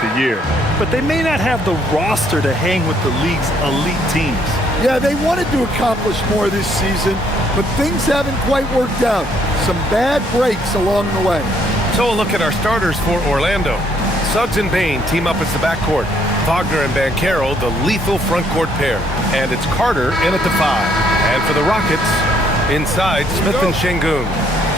the year. But they may not have the roster to hang with the league's elite teams. Yeah, they wanted to accomplish more this season, but things haven't quite worked out. Some bad breaks along the way. So a look at our starters for Orlando. Suggs and Bane team up as the backcourt. Wagner and Banchero, the lethal front court pair. And it's Carter in at the 5. And for the Rockets, inside, Smith and Şengün.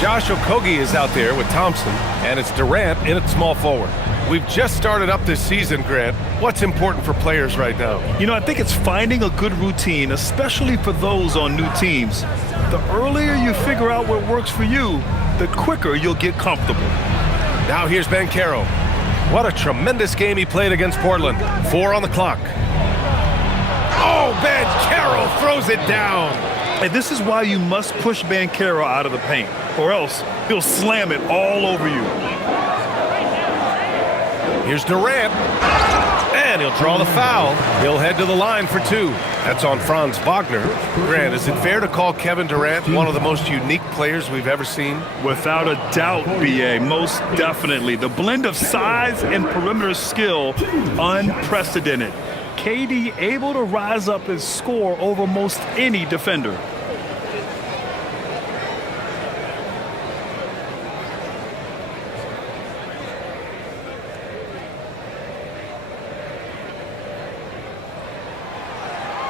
Josh Okogie is out there with Thompson, and it's Durant in at small forward. We've just started up this season, Grant. What's important for players right now? You know, I think it's finding a good routine, especially for those on new teams. The earlier you figure out what works for you, the quicker you'll get comfortable. Now here's Banchero. What a tremendous game he played against Portland. 4 on the clock. Oh, Banchero throws it down. And this is why you must push Banchero out of the paint, or else he'll slam it all over you. Here's Durant, and he'll draw the foul. He'll head to the line for 2. That's on Franz Wagner. Grant, is it fair to call Kevin Durant one of the most unique players we've ever seen? Without a doubt, B.A., most definitely. The blend of size and perimeter skill, unprecedented. KD able to rise up and score over most any defender.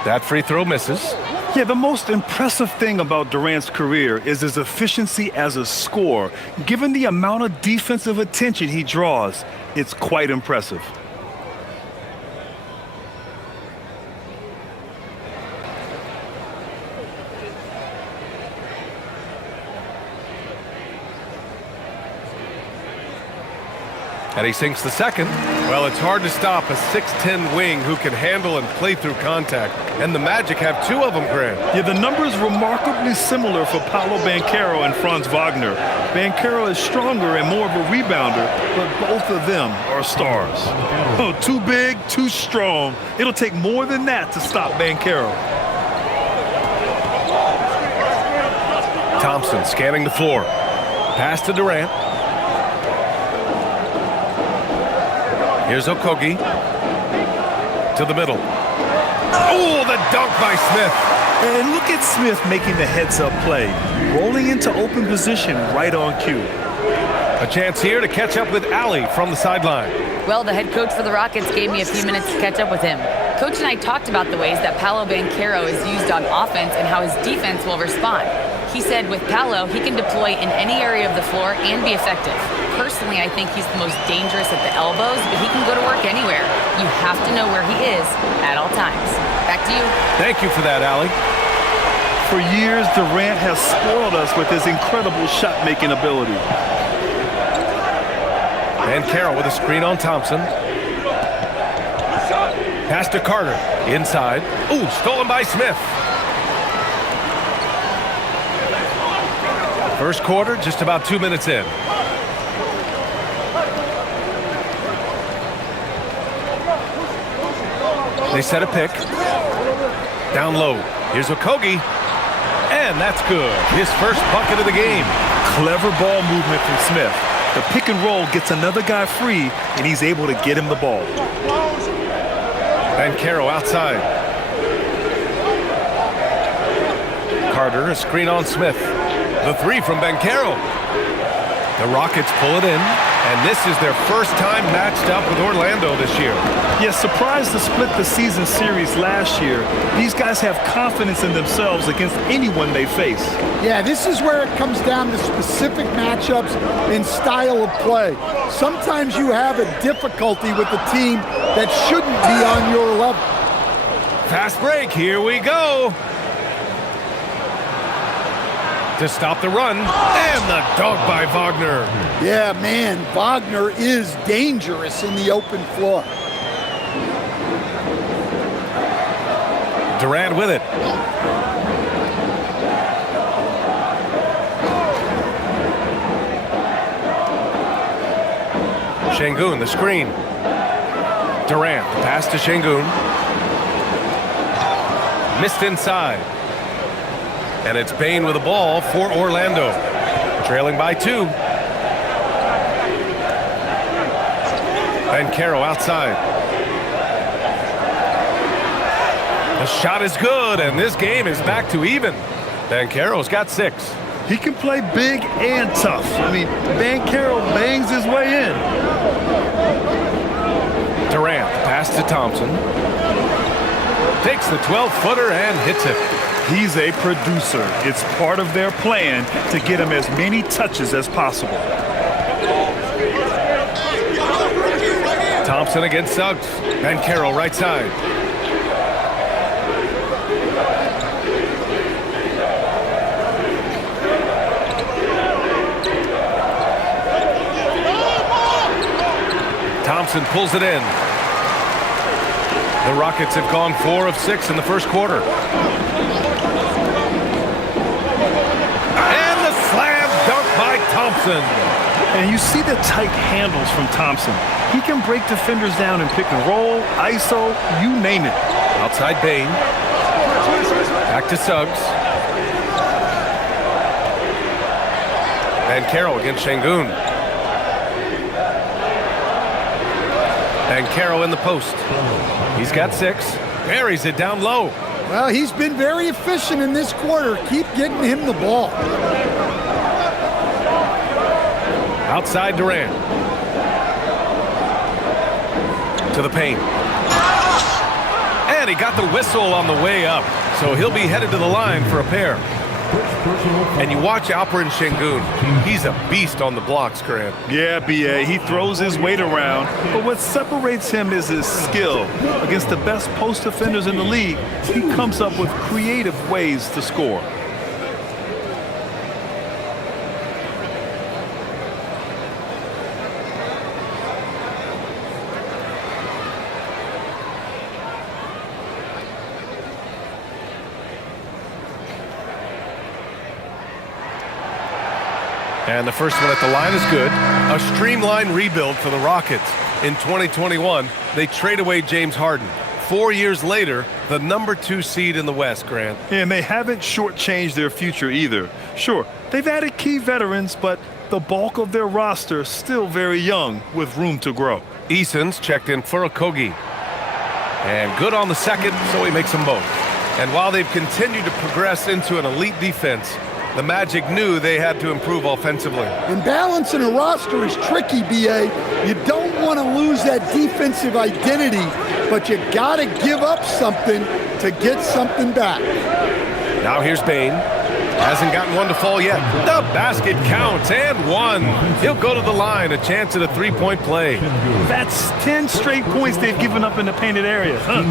That free throw misses. Yeah, the most impressive thing about Durant's career is his efficiency as a scorer. Given the amount of defensive attention he draws, it's quite impressive. And he sinks the second. Well, it's hard to stop a 6'10 wing who can handle and play through contact. And the Magic have 2 of them, Grant. Yeah, the numbers remarkably similar for Paolo Banchero and Franz Wagner. Banchero is stronger and more of a rebounder, but both of them are stars. Oh, too big, too strong. It'll take more than that to stop Banchero. Thompson scanning the floor. Pass to Durant. Here's Okogie. To the middle. Oh, the dunk by Smith. And look at Smith making the heads-up play, rolling into open position right on cue. A chance here to catch up with Allie from the sideline. Well, the head coach for the Rockets gave me a few minutes to catch up with him. Coach and I talked about the ways that Paolo Banchero is used on offense and how his defense will respond. He said with Paolo, he can deploy in any area of the floor and be effective. Personally, I think he's the most dangerous at the elbows, but he can go to work anywhere. You have to know where he is at all times. Back to you. Thank you for that, Allie. For years, Durant has spoiled us with his incredible shot-making ability. Banchero with a screen on Thompson. Pass to Carter. Inside. Ooh, stolen by Smith. First quarter, just about 2 minutes in. They set a pick. Down low. Here's Okogie. And that's good. His first bucket of the game. Clever ball movement from Smith. The pick and roll gets another guy free, and he's able to get him the ball. Banchero outside. Carter, a screen on Smith. The 3 from Banchero. The Rockets pull it in, and this is their first time matched up with Orlando this year. Yeah, surprised to split the season series last year. These guys have confidence in themselves against anyone they face. Yeah, this is where it comes down to specific matchups and style of play. Sometimes you have a difficulty with the team that shouldn't be on your level. Fast break, here we go. To stop the run, and the dunk by Wagner. Yeah, man, Wagner is dangerous in the open floor. Durant with it. Şengün, the screen. Durant, pass to Şengün. Missed inside. And it's Bane with the ball for Orlando. Trailing by 2. Banchero outside. The shot is good, and this game is back to even. Banchero's got 6. He can play big and tough. I mean, Banchero bangs his way in. Durant, pass to Thompson. Takes the 12-footer and hits it. He's a producer. It's part of their plan to get him as many touches as possible. Thompson against Suggs. Banchero right side. Thompson pulls it in. The Rockets have gone 4 of 6 in the first quarter. And the slam dunk by Thompson. And you see the tight handles from Thompson. He can break defenders down in pick and roll, ISO, you name it. Outside Bane. Back to Suggs. Banchero against Şengün. Banchero in the post. He's got 6. Buries it down low. Well, he's been very efficient in this quarter. Keep getting him the ball. Outside Durant. To the paint. And he got the whistle on the way up. So he'll be headed to the line for a pair. And you watch Alperen Şengün. He's a beast on the blocks, Grant. Yeah, B.A. He throws his weight around, but what separates him is his skill. Against the best post defenders in the league, he comes up with creative ways to score. And the first one at the line is good. A streamlined rebuild for the Rockets. In 2021, they trade away James Harden. 4 years later, the #2 seed in the West, Grant. And they haven't shortchanged their future either. Sure, they've added key veterans, but the bulk of their roster is still very young, with room to grow. Eason's checked in for Okogie. And good on the second, so he makes them both. And while they've continued to progress into an elite defense, the Magic knew they had to improve offensively. And balancing a roster is tricky, B.A. You don't want to lose that defensive identity, but you got to give up something to get something back. Now here's Bane. Hasn't gotten one to fall yet. The basket counts, and one. He'll go to the line, a chance at a three-point play. That's 10 straight points they've given up in the painted area, huh?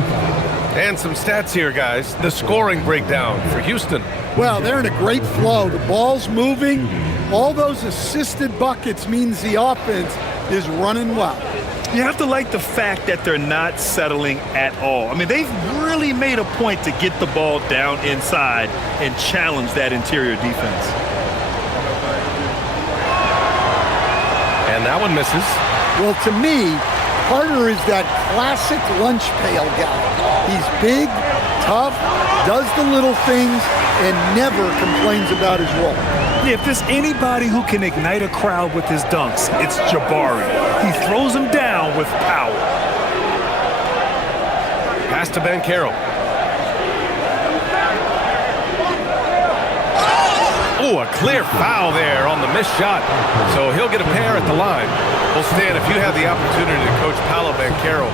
And some stats here, guys. The scoring breakdown for Houston. Well, they're in a great flow. The ball's moving. All those assisted buckets means the offense is running well. You have to like the fact that they're not settling at all. I mean, they've really made a point to get the ball down inside and challenge that interior defense. And that one misses. Well, to me, Carter is that classic lunch pail guy. He's big, tough, does the little things, and never complains about his role. Yeah, if there's anybody who can ignite a crowd with his dunks, it's Jabari. He throws them down with power. Pass to Banchero. Oh, a clear foul there on the missed shot. So he'll get a pair at the line. Well, Stan, if you had the opportunity to coach Paolo Banchero,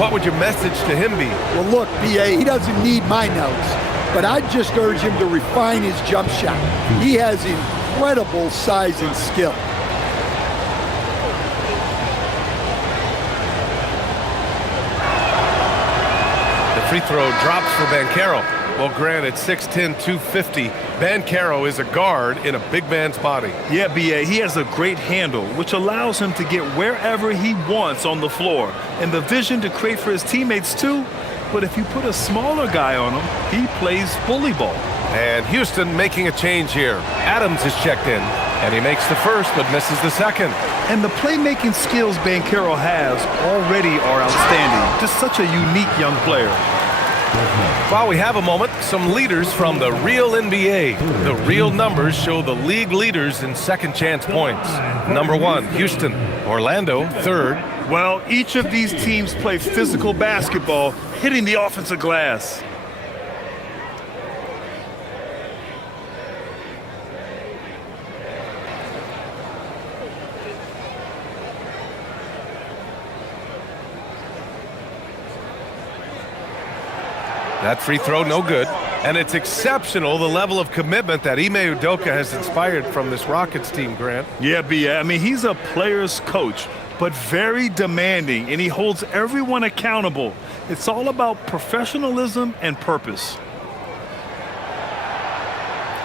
what would your message to him be? Well, look, B.A., he doesn't need my notes, but I'd just urge him to refine his jump shot. He has incredible size and skill. The free throw drops for Banchero. Well, granted, 6'10", 250. Banchero is a guard in a big man's body. Yeah, B.A., he has a great handle, which allows him to get wherever he wants on the floor. And the vision to create for his teammates, too. But if you put a smaller guy on him, he plays bully ball. And Houston making a change here. Adams is checked in, and he makes the first but misses the second. And the playmaking skills Banchero has already are outstanding. Just such a unique young player. While we have a moment, some leaders from the real NBA. The real numbers show the league leaders in second chance points. Number 1, Houston. Orlando, 3rd. Well, each of these teams play physical basketball, hitting the offensive glass. That free throw, no good. And it's exceptional, the level of commitment that Ime Udoka has inspired from this Rockets team, Grant. Yeah, B.A. I mean, he's a player's coach, but very demanding, and he holds everyone accountable. It's all about professionalism and purpose.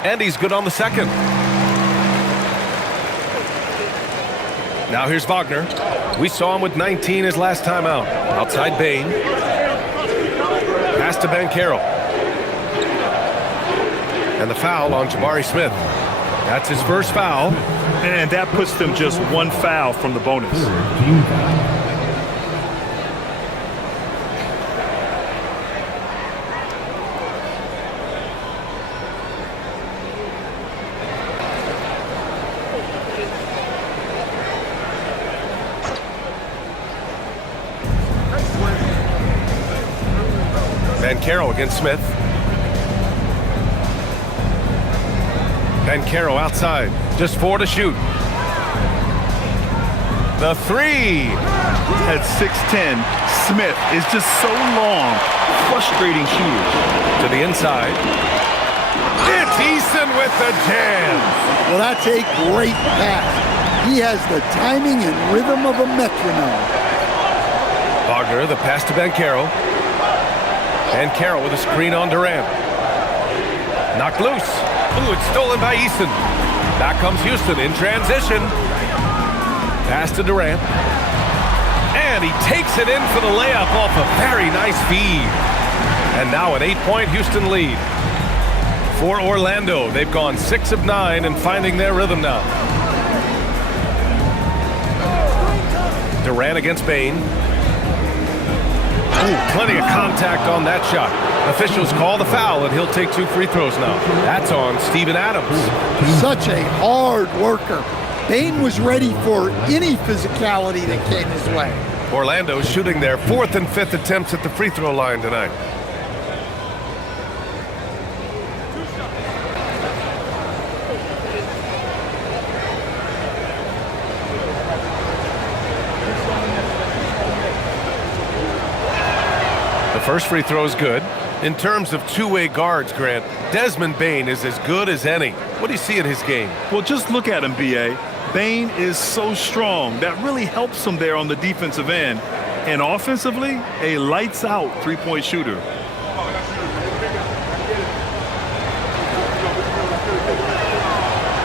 And he's good on the second. Now here's Wagner. We saw him with 19 his last time out. Outside Bane. Pass to Banchero. And the foul on Jabari Smith. That's his first foul. And that puts them just one foul from the bonus. Banchero against Smith. Banchero outside. Just 4 to shoot. The three. At 6'10", Smith is just so long, frustrating shooters. To the inside. It's Eason with the jam. Well, that's a great pass. He has the timing and rhythm of a metronome. Wagner, the pass to Banchero. Banchero with a screen on Durant. Knocked loose. Ooh, it's stolen by Eason. Back comes Houston in transition. Pass to Durant. And he takes it in for the layup off a very nice feed. And now an 8-point Houston lead. For Orlando, they've gone 6 of 9 and finding their rhythm now. Durant against Bane. Ooh, plenty of contact on that shot. Officials call the foul, and he'll take 2 free throws now. That's on Steven Adams. Such a hard worker. Bane was ready for any physicality that came his way. Orlando shooting their 4th and 5th attempts at the free throw line tonight. The first free throw is good. In terms of two-way guards, Grant, Desmond Bane is as good as any. What do you see in his game? Well, just look at him, B.A. Bane is so strong. That really helps him there on the defensive end. And offensively, a lights-out three-point shooter.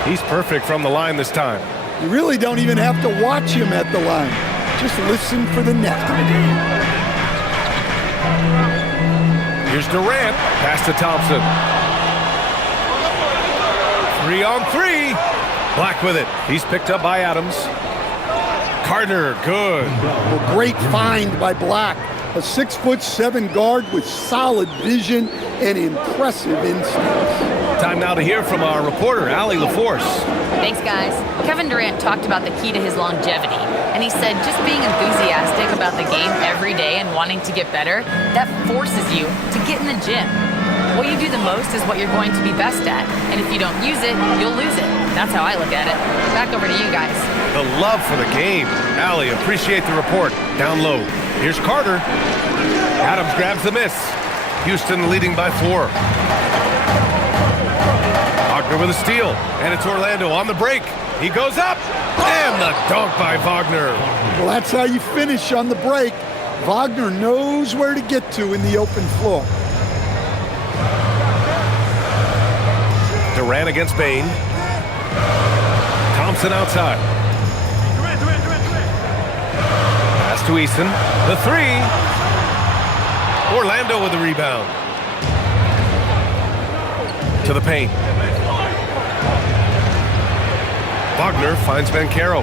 He's perfect from the line this time. You really don't even have to watch him at the line. Just listen for the net. Here's Durant. Pass to Thompson. 3-on-3. Black with it. He's picked up by Adams. Carter, good. Well, great find by Black. A 6'7" guard with solid vision and impressive instincts. Time now to hear from our reporter, Allie LaForce. Thanks, guys. Kevin Durant talked about the key to his longevity, and he said just being enthusiastic about the game every day and wanting to get better, that forces you to get in the gym. What you do the most is what you're going to be best at, and if you don't use it, you'll lose it. That's how I look at it. Back over to you guys. The love for the game. Allie, appreciate the report. Down low. Here's Carter. Adams grabs the miss. Houston leading by 4. Wagner with a steal, and it's Orlando on the break. He goes up, and the dunk by Wagner. Well, that's how you finish on the break. Wagner knows where to get to in the open floor. Durant against Bane. Thompson outside. Pass to Eason. The 3. Orlando with the rebound. To the paint. Wagner finds Banchero.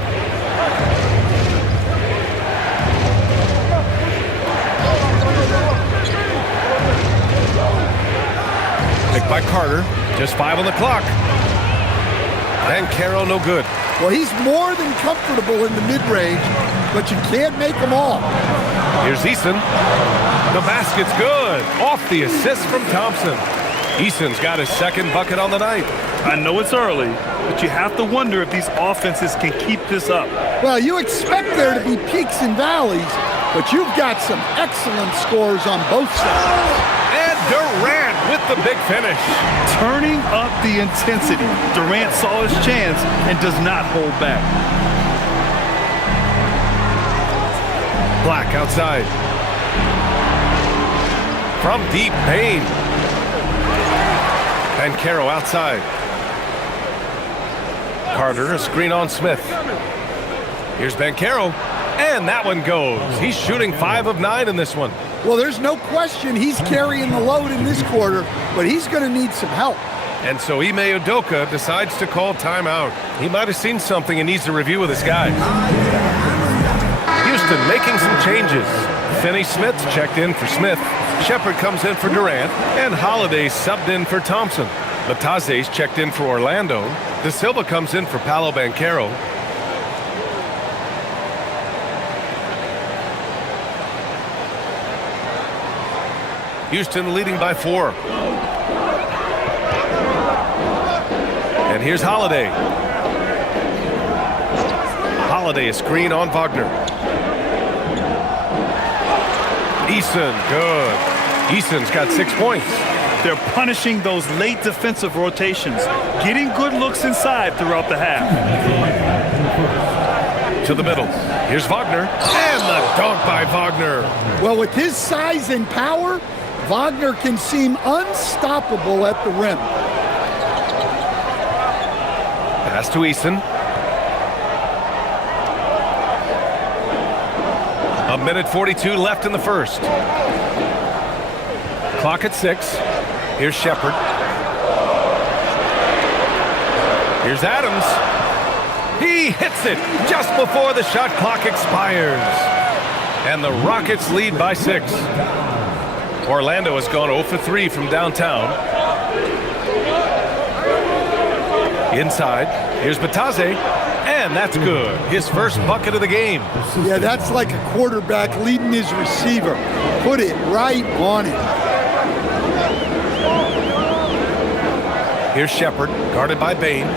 Picked by Carter. Just 5 on the clock. Banchero no good. Well, he's more than comfortable in the mid-range, but you can't make them all. Here's Eason. The basket's good. Off the assist from Thompson. Eason's got his second bucket on the night. I know it's early, but you have to wonder if these offenses can keep this up. Well, you expect there to be peaks and valleys, but you've got some excellent scores on both sides. And Durant with the big finish. Turning up the intensity. Durant saw his chance and does not hold back. Black outside. From deep, Payne. And Caro outside. Carter, a screen on Smith. Here's Banchero, and that one goes. He's shooting 5 of 9 in this one. Well, there's no question he's carrying the load in this quarter, but he's going to need some help. And so Ime Udoka decides to call timeout. He might have seen something and needs to review with his guys. Houston making some changes. Finney-Smith checked in for Smith. Shepherd comes in for Durant, and Holiday subbed in for Thompson. Batase's checked in for Orlando. De Silva comes in for Paolo Banchero. Houston leading by 4. And here's Holiday. Holiday, a screen on Wagner. Eason, good. Eason's got 6 points. They're punishing those late defensive rotations, getting good looks inside throughout the half. To the middle. Here's Wagner. And the dunk by Wagner. Well, with his size and power, Wagner can seem unstoppable at the rim. Pass to Eason. A minute 42 left in the first. Clock at 6. Here's Shepherd. Here's Adams. He hits it just before the shot clock expires. And the Rockets lead by 6. Orlando has gone 0 for 3 from downtown. Inside. Here's Batase. And that's good. His first bucket of the game. Yeah, that's like a quarterback leading his receiver. Put it right on it. Here's Shepherd, guarded by Bane.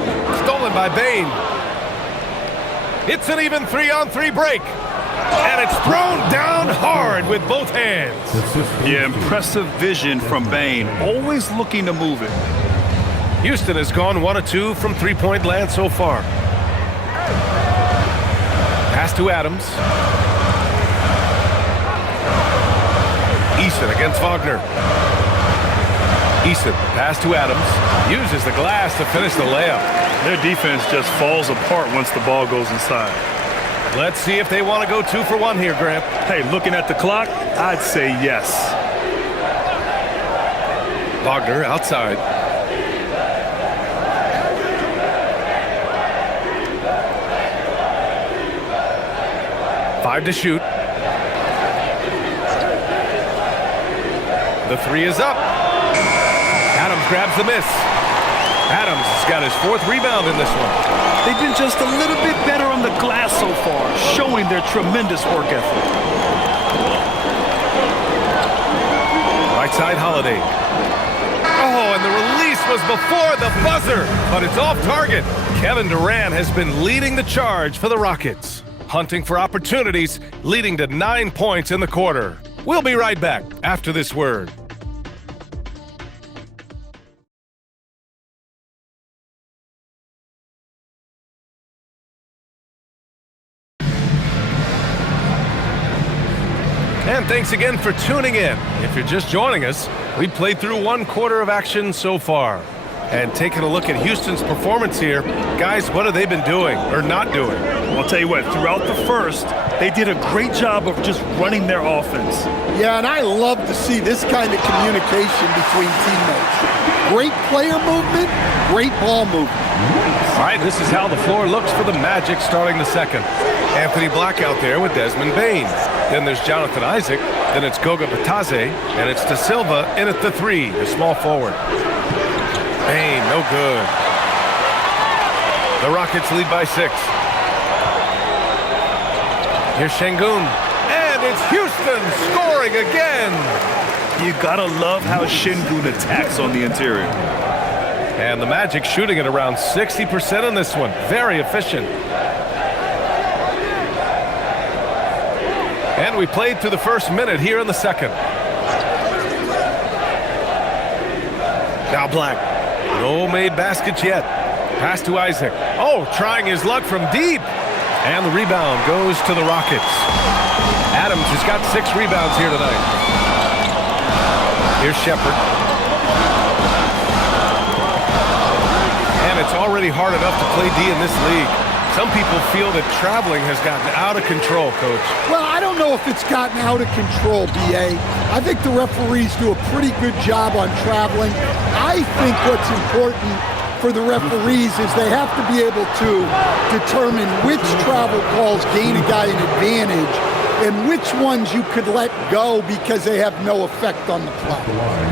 Stolen by Bane. It's an even 3-on-3 break. And it's thrown down hard with both hands. Yeah, impressive vision from Bane, always looking to move it. Houston has gone 1 of 2 from three-point land so far. Pass to Adams. Eason against Wagner. Eason, pass to Adams. Uses the glass to finish the layup. Their defense just falls apart once the ball goes inside. Let's see if they want to go 2 for 1 here, Grant. Hey, looking at the clock, I'd say yes. Wagner outside. Five to shoot. The 3 is up. Adams grabs the miss. Adams has got his 4th rebound in this one. They've been just a little bit better on the glass so far, showing their tremendous work ethic. Right side, Holiday. Oh, and the release was before the buzzer, but it's off target. Kevin Durant has been leading the charge for the Rockets, hunting for opportunities, leading to 9 points in the quarter. We'll be right back after this word. And thanks again for tuning in. If you're just joining us, we played through 1 quarter of action so far. And taking a look at Houston's performance here, guys, what have they been doing or not doing? I'll tell you what, throughout the first, they did a great job of just running their offense. Yeah, and I love to see this kind of communication between teammates. Great player movement, great ball movement. All right, this is how the floor looks for the Magic starting the second. Anthony Black out there with Desmond Bane. Then there's Jonathan Isaac. Then it's Goga Batase. And it's De Silva in at the 3, the small forward. Bane, no good. The Rockets lead by 6. Here's Şengün. And it's Houston scoring again. You gotta love how Şengün attacks on the interior. And the Magic shooting at around 60% on this one. Very efficient. And we played through the first minute here in the second. Now Black. No made baskets yet. Pass to Isaac. Oh, trying his luck from deep. And the rebound goes to the Rockets. Adams has got 6 rebounds here tonight. Here's Shepherd. And it's already hard enough to play D in this league. Some people feel that traveling has gotten out of control, Coach. Well, I don't know if it's gotten out of control, B.A. I think the referees do a pretty good job on traveling. I think what's important for the referees is they have to be able to determine which travel calls gain a guy an advantage and which ones you could let go because they have no effect on the play.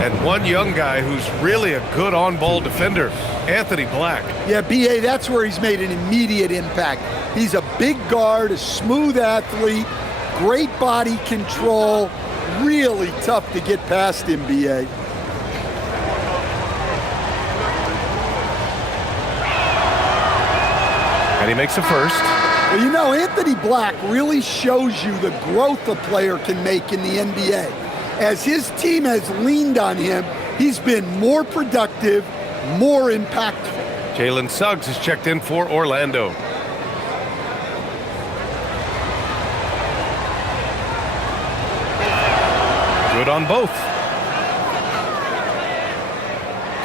And one young guy who's really a good on-ball defender, Anthony Black. Yeah, B.A., that's where he's made an immediate impact. He's a big guard, a smooth athlete, great body control, really tough to get past him, B.A. And he makes a first. Well, you know, Anthony Black really shows you the growth a player can make in the NBA. As his team has leaned on him, he's been more productive, more impactful. Jalen Suggs is checked in for Orlando. Good on both.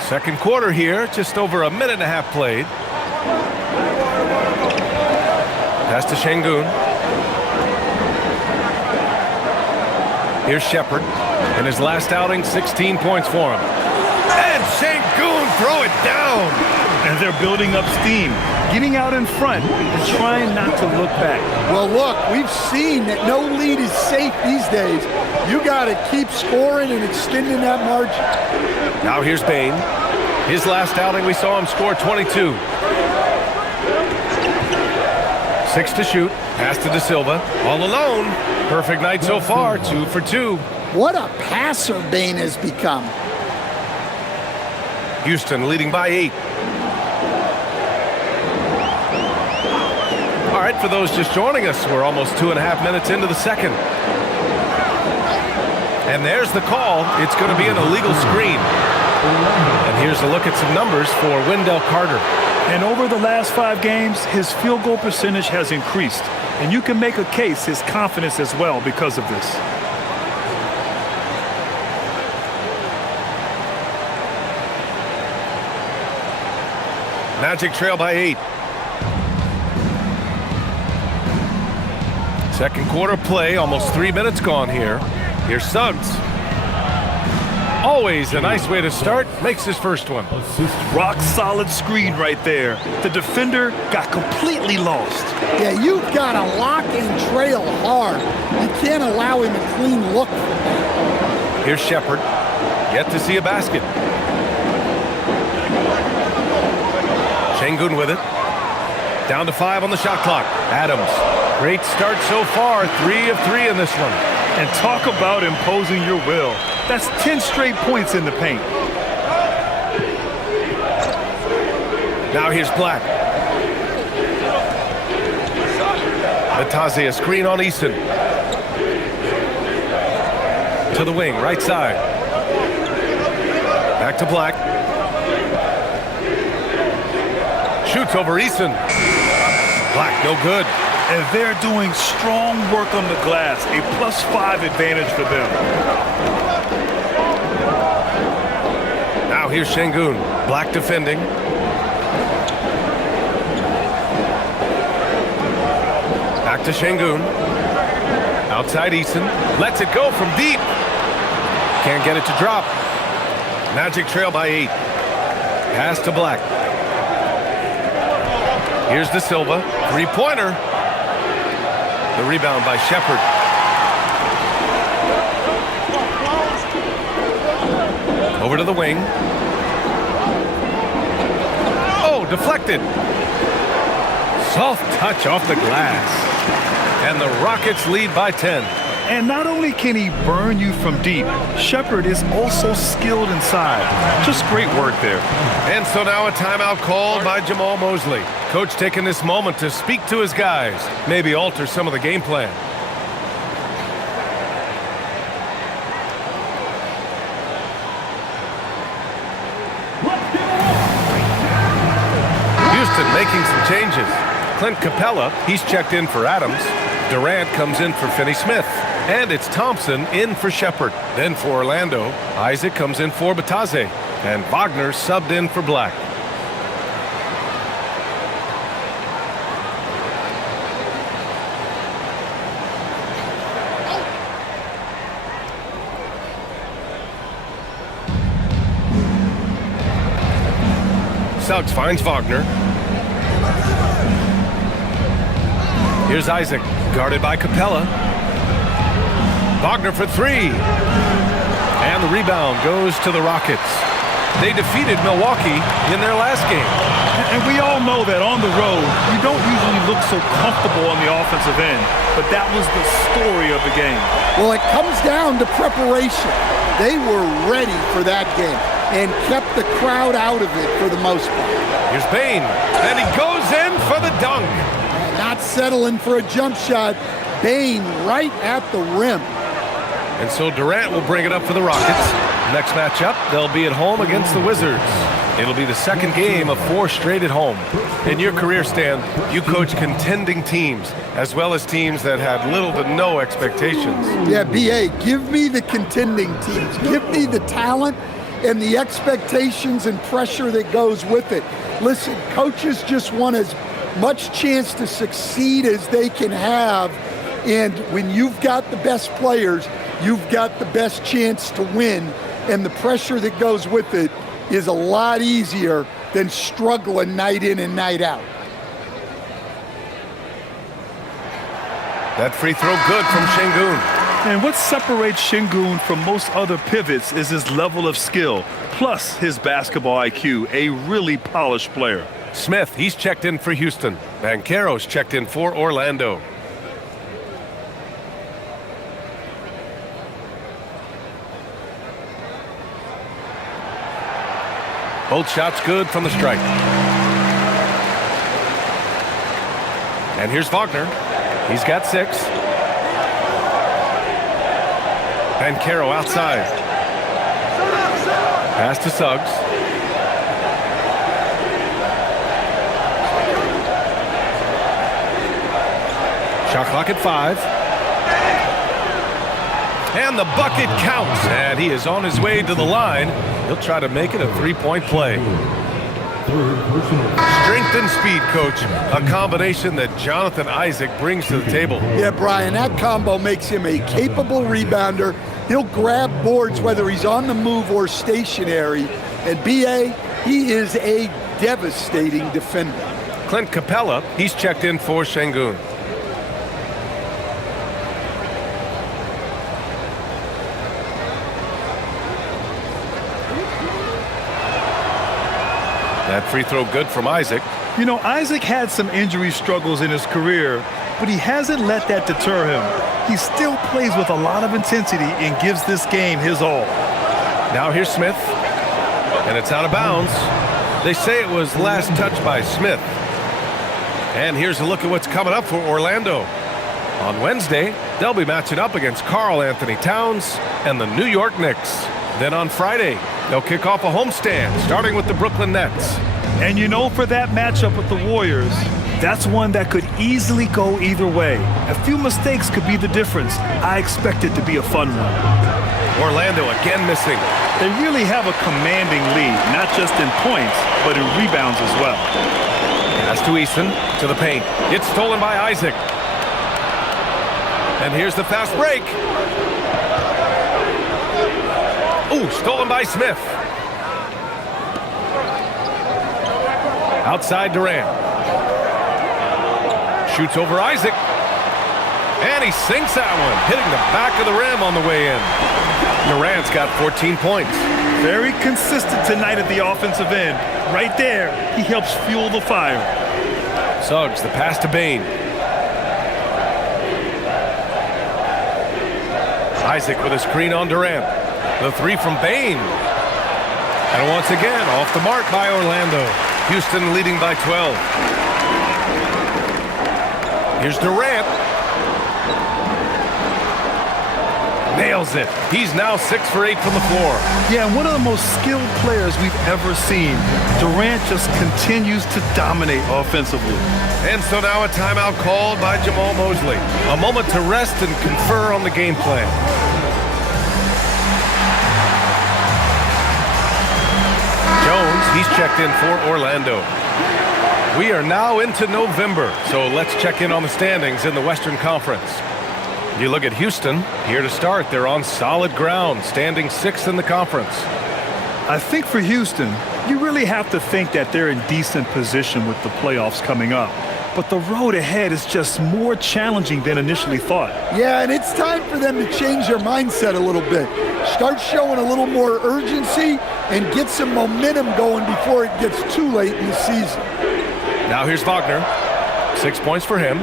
Second quarter here, just over a minute and a half played. Pass to Şengün. Here's Shepherd. In his last outing, 16 points for him. And Şengün throw it down. And they're building up steam, getting out in front and trying not to look back. Well, look, we've seen that no lead is safe these days. You got to keep scoring and extending that margin. Now here's Bane. His last outing, we saw him score 22. 6 to shoot. Pass to De Silva. All alone. Perfect night so far. 2 for 2. What a passer Bane has become. Houston leading by 8. All right, for those just joining us, we're almost 2.5 minutes into the second. And there's the call. It's going to be an illegal screen. And here's a look at some numbers for Wendell Carter. And over the last 5 games, his field goal percentage has increased. And you can make a case his confidence as well because of this. Magic trail by 8. Second quarter play, almost 3 minutes gone here. Here's Suggs. Always a nice way to start. Makes his first one. Rock solid screen right there. The defender got completely lost. Yeah, you've got to lock and trail hard. You can't allow him a clean look from that. Here's Shepherd. Yet to see a basket. Şengün with it. Down to 5 on the shot clock. Adams. Great start so far. 3 of 3 in this one. And talk about imposing your will. That's 10 straight points in the paint. Now here's Black. Nataze, a screen on Easton. To the wing, right side. Back to Black. Shoots over Easton. Black, no good. And they're doing strong work on the glass. A +5 advantage for them. Now here's Şengün. Black defending. Back to Şengün. Outside Easton. Lets it go from deep. Can't get it to drop. Magic trail by 8. Pass to Black. Here's De Silva. Three-pointer. The rebound by Shepherd. Over to the wing. Oh, deflected. Soft touch off the glass. And the Rockets lead by 10. And not only can he burn you from deep, Shepherd is also skilled inside. Just great work there. And so now a timeout called by Jamal Mosley. Coach taking this moment to speak to his guys, maybe alter some of the game plan. Houston making some changes. Clint Capella, he's checked in for Adams. Durant comes in for Finney-Smith. And it's Thompson in for Shepherd. Then for Orlando, Isaac comes in for Batase. And Wagner subbed in for Black. Suggs finds Wagner. Here's Isaac, guarded by Capella. Wagner for three. And the rebound goes to the Rockets. They defeated Milwaukee in their last game. And we all know that on the road, you don't usually look so comfortable on the offensive end. But that was the story of the game. Well, it comes down to preparation. They were ready for that game and kept the crowd out of it for the most part. Here's Bane, and he goes in for the dunk. Not settling for a jump shot. Bane right at the rim. And so Durant will bring it up for the Rockets. Next matchup, they'll be at home against the Wizards. It'll be the second game of 4 straight at home. In your career, Stan, you coach contending teams, as well as teams that had little to no expectations. Yeah, B.A., give me the contending teams. Give me the talent and the expectations and pressure that goes with it. Listen, coaches just want as much chance to succeed as they can have. And when you've got the best players, you've got the best chance to win. And the pressure that goes with it is a lot easier than struggling night in and night out. That free throw good from Şengün. And what separates Şengün from most other pivots is his level of skill, plus his basketball IQ, a really polished player. Smith, he's checked in for Houston. Banchero's checked in for Orlando. Both shots good from the stripe. And here's Wagner. He's got 6. Banchero outside. Pass to Suggs. Shot clock at 5. And the bucket counts. And he is on his way to the line. He'll try to make it a 3-point play. Strength and speed, Coach. A combination that Jonathan Isaac brings to the table. Yeah, Brian, that combo makes him a capable rebounder. He'll grab boards whether he's on the move or stationary. And B.A., he is a devastating defender. Clint Capella, he's checked in for Şengün. That free throw good from Isaac. You know, Isaac had some injury struggles in his career, but he hasn't let that deter him. He still plays with a lot of intensity and gives this game his all. Now here's Smith, and it's out of bounds. They say it was last touched by Smith. And here's a look at what's coming up for Orlando. On Wednesday, they'll be matching up against Karl Anthony Towns and the New York Knicks. Then on Friday, they'll kick off a homestand, starting with the Brooklyn Nets. And you know, for that matchup with the Warriors, that's one that could easily go either way. A few mistakes could be the difference. I expect it to be a fun one. Orlando again missing. They really have a commanding lead, not just in points, but in rebounds as well. Pass to Easton, to the paint. It's stolen by Isaac. And here's the fast break. Ooh, stolen by Smith. Outside Durant. Shoots over Isaac. And he sinks that one, hitting the back of the rim on the way in. Durant's got 14 points. Very consistent tonight at the offensive end. Right there, he helps fuel the fire. Suggs, the pass to Bane. Isaac with a screen on Durant. The three from Bane. And once again, off the mark by Orlando. Houston leading by 12. Here's Durant. Nails it. He's now 6 for 8 from the floor. Yeah, and one of the most skilled players we've ever seen. Durant just continues to dominate offensively. And so now a timeout called by Jamal Mosley. A moment to rest and confer on the game plan. Jones, he's checked in for Orlando. We are now into November, so let's check in on the standings in the Western Conference. You look at Houston, here to start. They're on solid ground, standing 6th in the conference. I think for Houston, you really have to think that they're in decent position with the playoffs coming up. But the road ahead is just more challenging than initially thought. Yeah, and it's time for them to change their mindset a little bit. Start showing a little more urgency and get some momentum going before it gets too late in the season. Now here's Wagner. 6 points for him.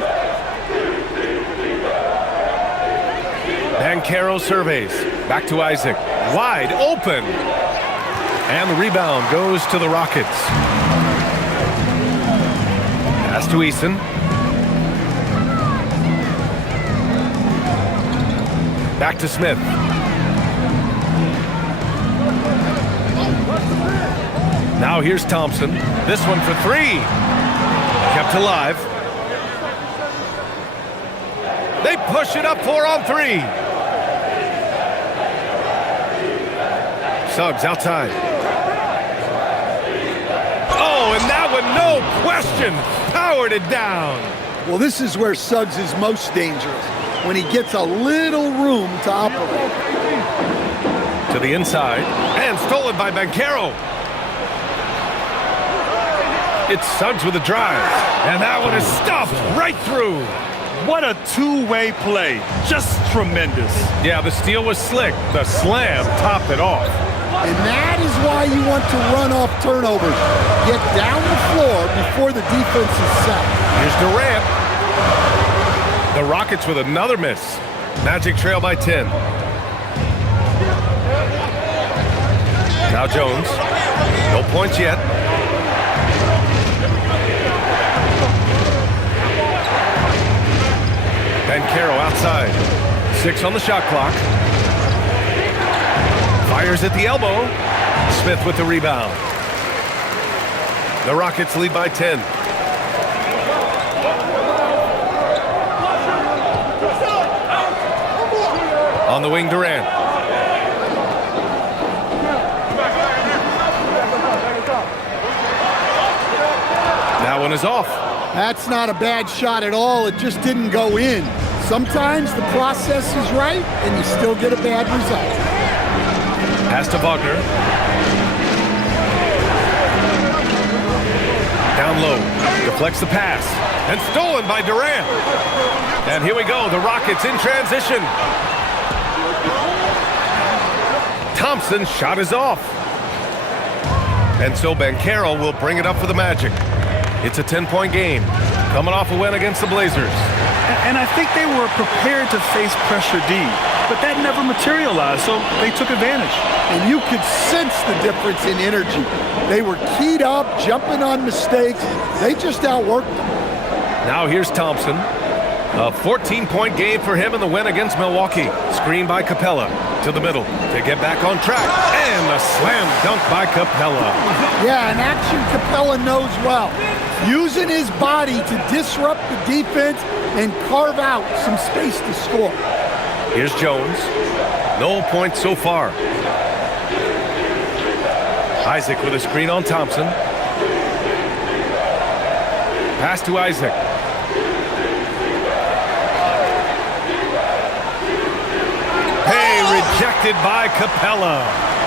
Banchero surveys. Back to Isaac. Wide open. And the rebound goes to the Rockets. Pass to Eason. Back to Smith. Now here's Thompson. This one for 3. Kept alive. They push it up 4 on 3. Suggs outside. Oh, and that one, no question, powered it down. Well, this is where Suggs is most dangerous, when he gets a little room to operate. To the inside, and stolen by Banchero. It's Suggs with a drive, and that one is stuffed right through. What a two-way play. Just tremendous. Yeah, the steal was slick. The slam topped it off. And that is why you want to run off turnovers. Get down the floor before the defense is set. Here's Durant. The Rockets with another miss. Magic trail by 10. Now Jones. No points yet. Banchero outside. 6 on the shot clock. Fires at the elbow. Smith with the rebound. The Rockets lead by 10. On the wing, Durant. That one is off. That's not a bad shot at all. It just didn't go in. Sometimes the process is right, and you still get a bad result. Pass to Wagner. Down low. Deflects the pass. And stolen by Durant. And here we go. The Rockets in transition. Thompson's shot is off. And so Banchero will bring it up for the Magic. It's a 10-point game. Coming off a win against the Blazers. And I think they were prepared to face pressure D, but that never materialized, so they took advantage. And you could sense the difference in energy. They were keyed up, jumping on mistakes. They just outworked them. Now here's Thompson. A 14-point game for him in the win against Milwaukee. Screen by Capella to the middle to get back on track. And a slam dunk by Capella. Yeah, an action Capella knows well. Using his body to disrupt the defense and carve out some space to score. Here's Jones. No points so far. Isaac with a screen on Thompson. Pass to Isaac. Rejected by Capella.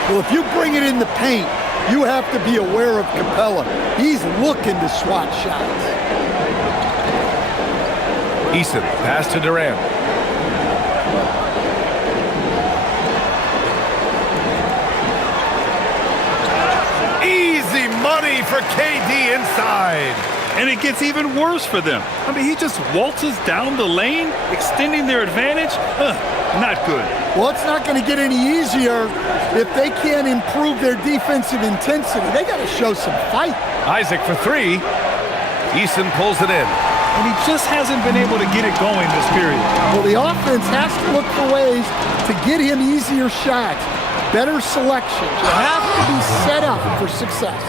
Well, if you bring it in the paint, you have to be aware of Capella. He's looking to swat shots. Eason, pass to Durant. Easy money for KD inside. And it gets even worse for them. I mean, he just waltzes down the lane, extending their advantage. Not good. Well, it's not going to get any easier if they can't improve their defensive intensity. They got to show some fight. Isaac for three. Eason pulls it in. And he just hasn't been able to get it going this period. Well, the offense has to look for ways to get him easier shots, better selections. You have to be set up for success.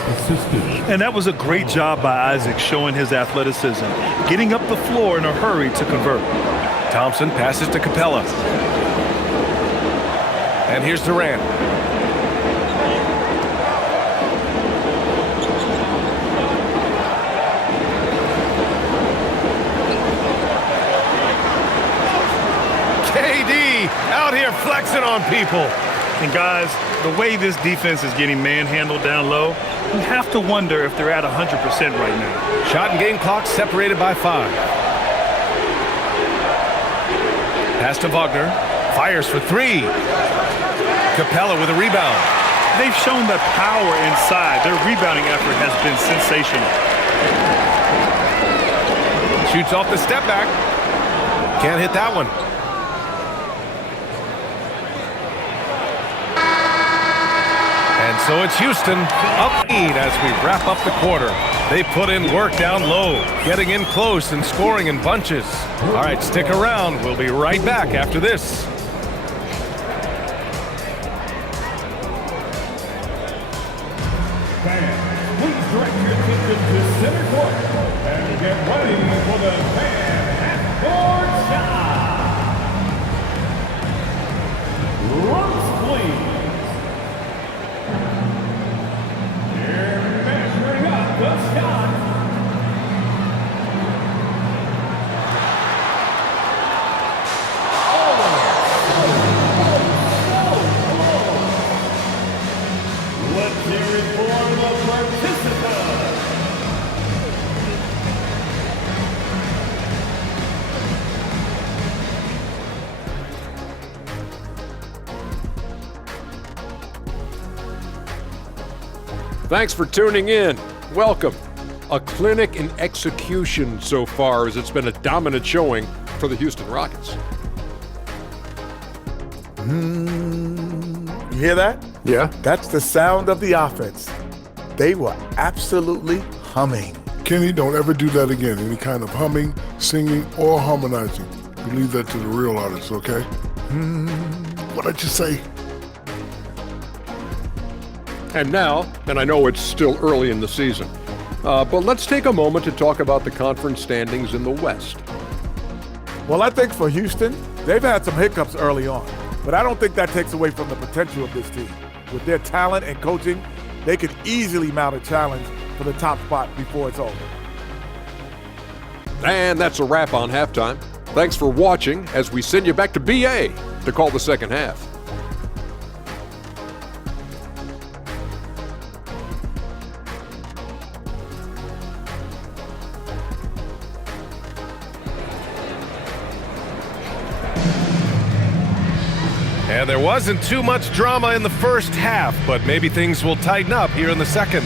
And that was a great job by Isaac, showing his athleticism, getting up the floor in a hurry to convert. Thompson passes to Capella. And here's Durant. KD out here flexing on people. And guys, the way this defense is getting manhandled down low, you have to wonder if they're at 100% right now. Shot and game clock separated by 5. Pass to Wagner. Fires for 3. Capella with a rebound. They've shown that power inside. Their rebounding effort has been sensational. Shoots off the step back. Can't hit that one. And so it's Houston up lead as we wrap up the quarter. They put in work down low, getting in close and scoring in bunches. All right, stick around. We'll be right back after this. Fans, please direct your attention to center court and get ready for the fan half-court shot. Rooks, please. Here measuring up the shot. Let's hear it for the participants. Thanks for tuning in. Welcome. A clinic in execution so far, as it's been a dominant showing for the Houston Rockets. You hear that? Yeah. That's the sound of the offense. They were absolutely humming. Kenny, don't ever do that again. Any kind of humming, singing, or harmonizing. You leave that to the real artists, okay? What did you say? And now, and I know it's still early in the season, but let's take a moment to talk about the conference standings in the West. Well, I think for Houston, they've had some hiccups early on, but I don't think that takes away from the potential of this team. With their talent and coaching, they could easily mount a challenge for the top spot before it's over. And that's a wrap on halftime. Thanks for watching as we send you back to BA to call the second half. And there wasn't too much drama in the first half, but maybe things will tighten up here in the second.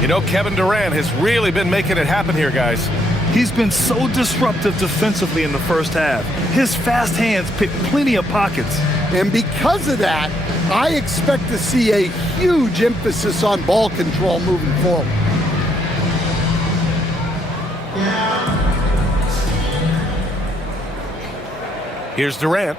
You know, Kevin Durant has really been making it happen here, guys. He's been so disruptive defensively in the first half. His fast hands pick plenty of pockets. And because of that, I expect to see a huge emphasis on ball control moving forward. Here's Durant.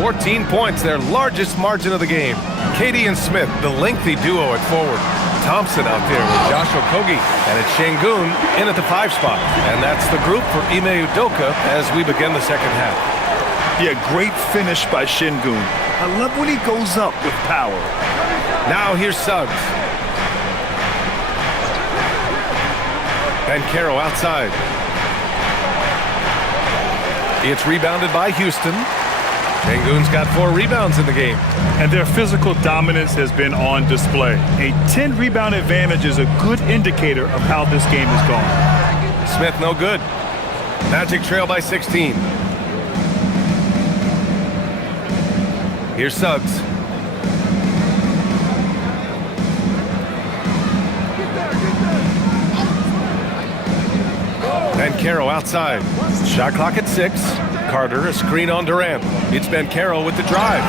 14 points, their largest margin of the game. KD and Smith, the lengthy duo at forward. Thompson out there with Josh Okogie, and it's Şengün in at the 5 spot. And that's the group for Ime Udoka as we begin the second half. Yeah, great finish by Şengün. I love when he goes up with power. Now here's Suggs. Banchero outside. It's rebounded by Houston. Şengün's got 4 rebounds in the game. And their physical dominance has been on display. A 10-rebound advantage is a good indicator of how this game is going. Smith no good. Magic trail by 16. Here's Suggs. Banchero outside. Shot clock at 6. Carter, a screen on Durant. It's Banchero with the drive.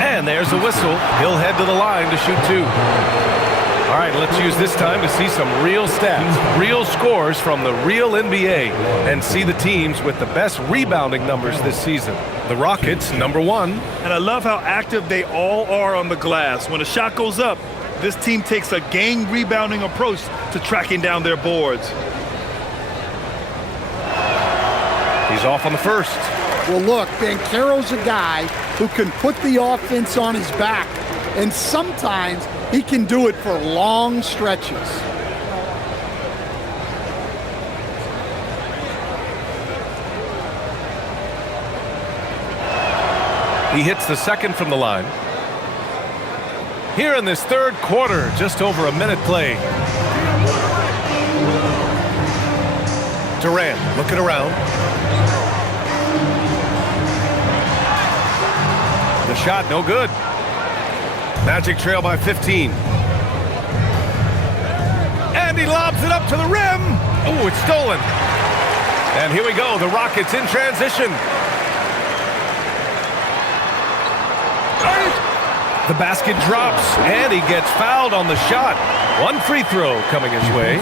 And there's a whistle. He'll head to the line to shoot 2. All right, let's use this time to see some real stats, real scores from the real NBA, and see the teams with the best rebounding numbers this season. The Rockets, number 1. And I love how active they all are on the glass. When a shot goes up, this team takes a game rebounding approach to tracking down their boards. He's off on the first. Well, look, Banchero's a guy who can put the offense on his back, and sometimes he can do it for long stretches. He hits the second from the line. Here in this third quarter, just over a minute played. Durant looking around. The shot, no good. Magic trail by 15. And he lobs it up to the rim. Oh, it's stolen. And here we go, the Rockets in transition. The basket drops, and he gets fouled on the shot. One free throw coming his way.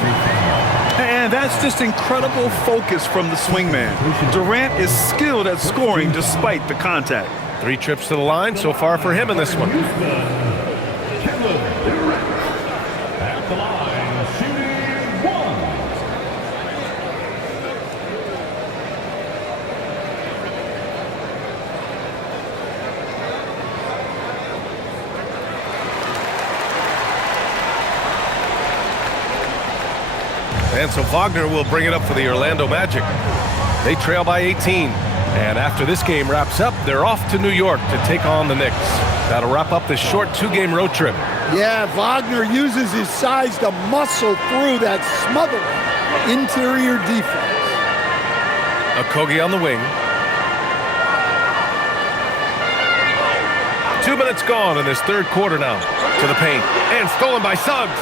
And that's just incredible focus from the swingman. Durant is skilled at scoring despite the contact. 3 trips to the line so far for him in this one. At the line, shooting 1. And so Wagner will bring it up for the Orlando Magic. They trail by 18. And after this game wraps up, they're off to New York to take on the Knicks. That'll wrap up this short 2-game road trip. Yeah, Wagner uses his size to muscle through that smothering interior defense. Okogie on the wing. 2 minutes gone in this third quarter now. To the paint. And stolen by Suggs.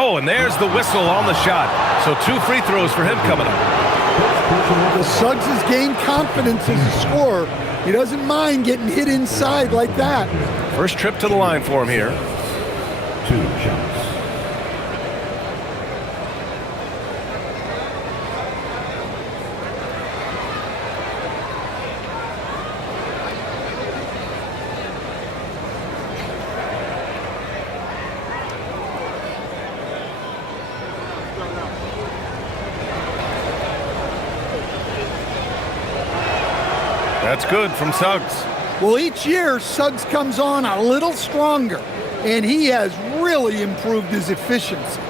Oh, and there's the whistle on the shot. So 2 free throws for him coming up. Well, Suggs has gained confidence as a scorer. He doesn't mind getting hit inside like that. First trip to the line for him here. 2 shots. That's good from Suggs. Well, each year, Suggs comes on a little stronger, and he has really improved his efficiency.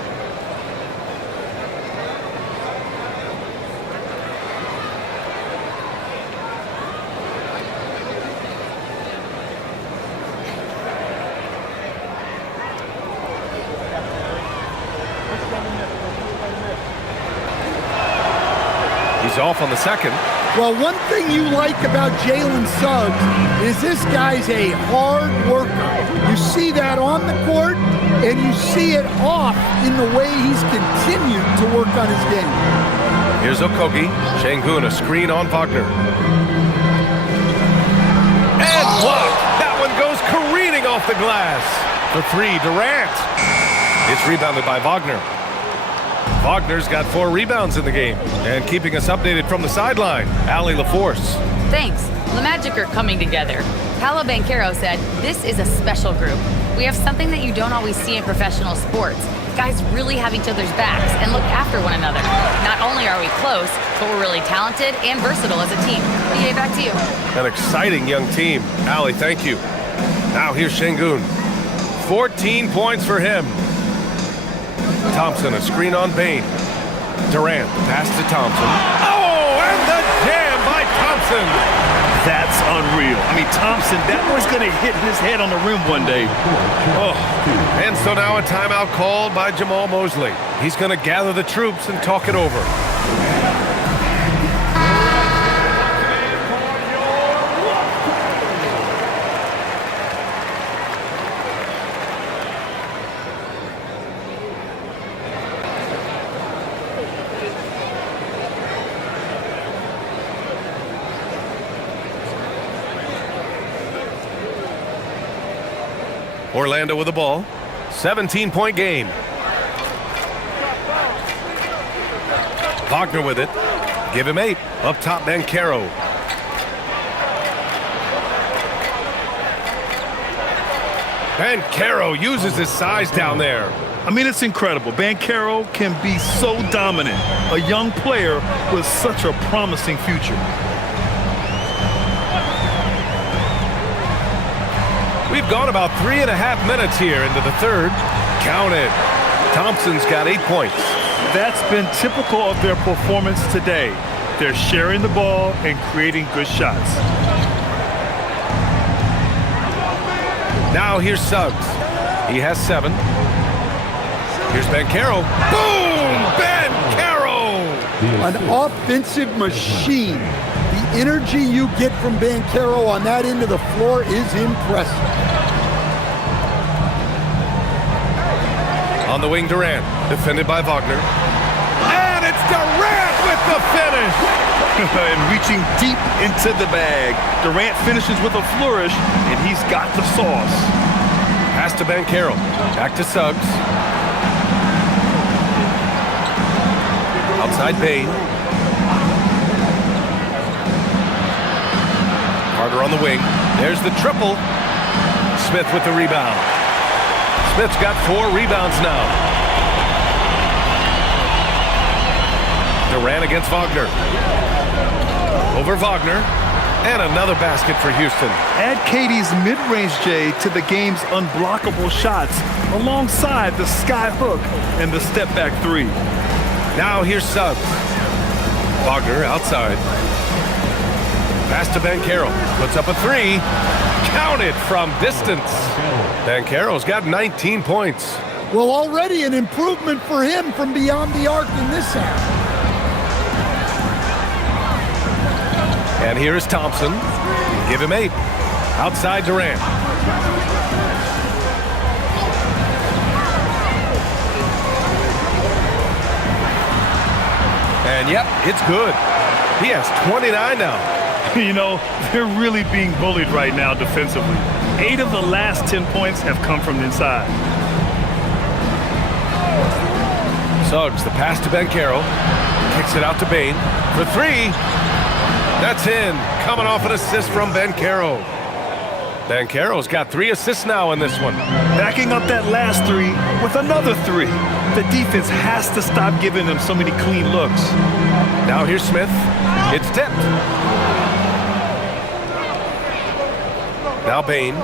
He's off on the second. Well, one thing you like about Jalen Suggs is this guy's a hard worker. You see that on the court, and you see it off in the way he's continued to work on his game. Here's Okogie. Şengün, a screen on Wagner. And blocked. That one goes careening off the glass. For 3, Durant. It's rebounded by Wagner. Wagner's got 4 rebounds in the game. And keeping us updated from the sideline, Allie LaForce. Thanks. The Magic are coming together. Paolo Banchero said, "This is a special group. We have something that you don't always see in professional sports. Guys really have each other's backs and look after one another. Not only are we close, but we're really talented and versatile as a team." BA, back to you. An exciting young team. Allie, thank you. Now here's Şengün. 14 points for him. Thompson, a screen on Bane. Durant, pass to Thompson. Oh, and the jam by Thompson. That's unreal. I mean, Thompson, that one's going to hit his head on the rim one day. Oh. And so now a timeout called by Jamal Mosley. He's going to gather the troops and talk it over. Orlando with the ball. 17-point game. Wagner with it. Give him 8. Up top, Banchero. Banchero uses his size down there. I mean, it's incredible. Banchero can be so dominant. A young player with such a promising future. We've gone about 3.5 minutes here into the third. Count it. Thompson's got 8 points. That's been typical of their performance today. They're sharing the ball and creating good shots. Now here's Suggs. He has 7. Here's Banchero. Boom! Banchero! An offensive machine. The energy you get from Banchero on that end of the floor is impressive. On the wing, Durant. Defended by Wagner. And it's Durant with the finish! And reaching deep into the bag. Durant finishes with a flourish, and he's got the sauce. Pass to Banchero. Back to Suggs. Outside Bane. Carter on the wing. There's the triple. Smith with the rebound. Smith's got 4 rebounds now. Durant against Wagner. Over Wagner. And another basket for Houston. Add KD's mid-range J to the game's unblockable shots alongside the sky hook and the step-back 3. Now here's Suggs. Wagner outside. Pass to Banchero. Puts up a 3. Counted from distance. Banchero's got 19 points. Well, already an improvement for him from beyond the arc in this half. And here is Thompson. Give him 8. Outside Durant. And yep, it's good. He has 29 now. You know, they're really being bullied right now defensively. 8 of the last 10 points have come from inside. Suggs, the pass to Banchero. Kicks it out to Bane for 3. That's in. Coming off an assist from Banchero. Banchero's got 3 assists now in this one. Backing up that last 3 with another 3. The defense has to stop giving them so many clean looks. Now here's Smith. It's tipped. Now Bane.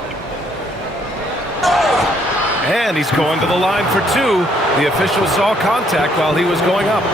And he's going to the line for 2. The official saw contact while he was going up.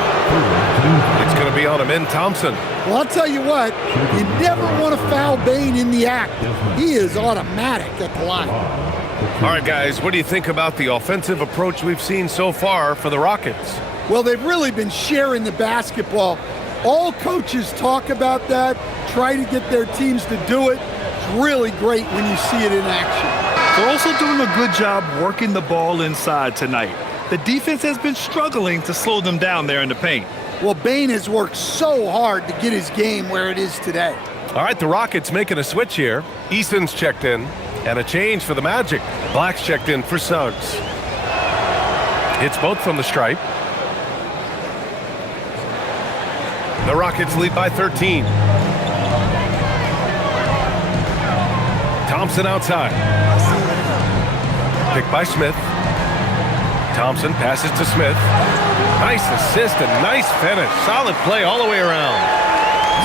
It's going to be on him in Thompson. Well, I'll tell you what, you never want to foul Bane in the act. He is automatic at the line. All right, guys, what do you think about the offensive approach we've seen so far for the Rockets? Well, they've really been sharing the basketball. All coaches talk about that, try to get their teams to do it. It's really great when you see it in action. They're also doing a good job working the ball inside tonight. The defense has been struggling to slow them down there in the paint. Well, Bane has worked so hard to get his game where it is today. All right, the Rockets making a switch here. Easton's checked in, and a change for the Magic. Black's checked in for Suggs. Hits both from the stripe. The Rockets lead by 13. Thompson outside. Picked by Smith. Thompson passes to Smith. Nice assist and nice finish. Solid play all the way around.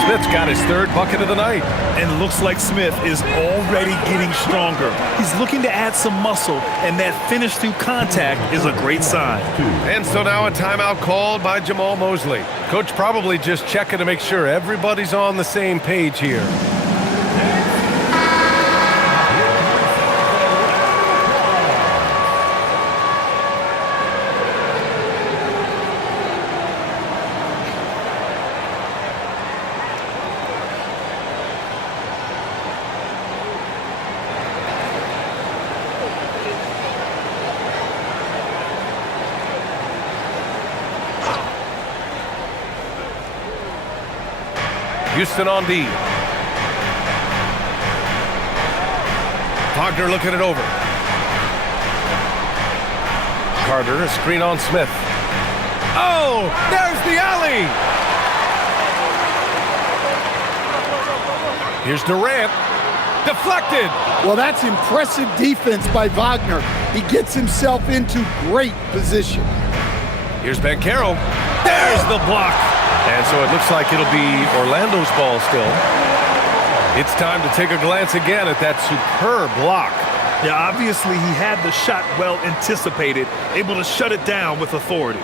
Smith's got his 3rd bucket of the night. And looks like Smith is already getting stronger. He's looking to add some muscle, and that finish through contact is a great sign. And so now a timeout called by Jamal Mosley. Coach probably just checking to make sure everybody's on the same page here. Houston on D. Wagner looking it over. Carter, a screen on Smith. Oh, there's the alley! Here's Durant. Deflected! Well, that's impressive defense by Wagner. He gets himself into great position. Here's Banchero. There's the block. And so it looks like it'll be Orlando's ball still. It's time to take a glance again at that superb block. Yeah, obviously he had the shot well anticipated, able to shut it down with authority.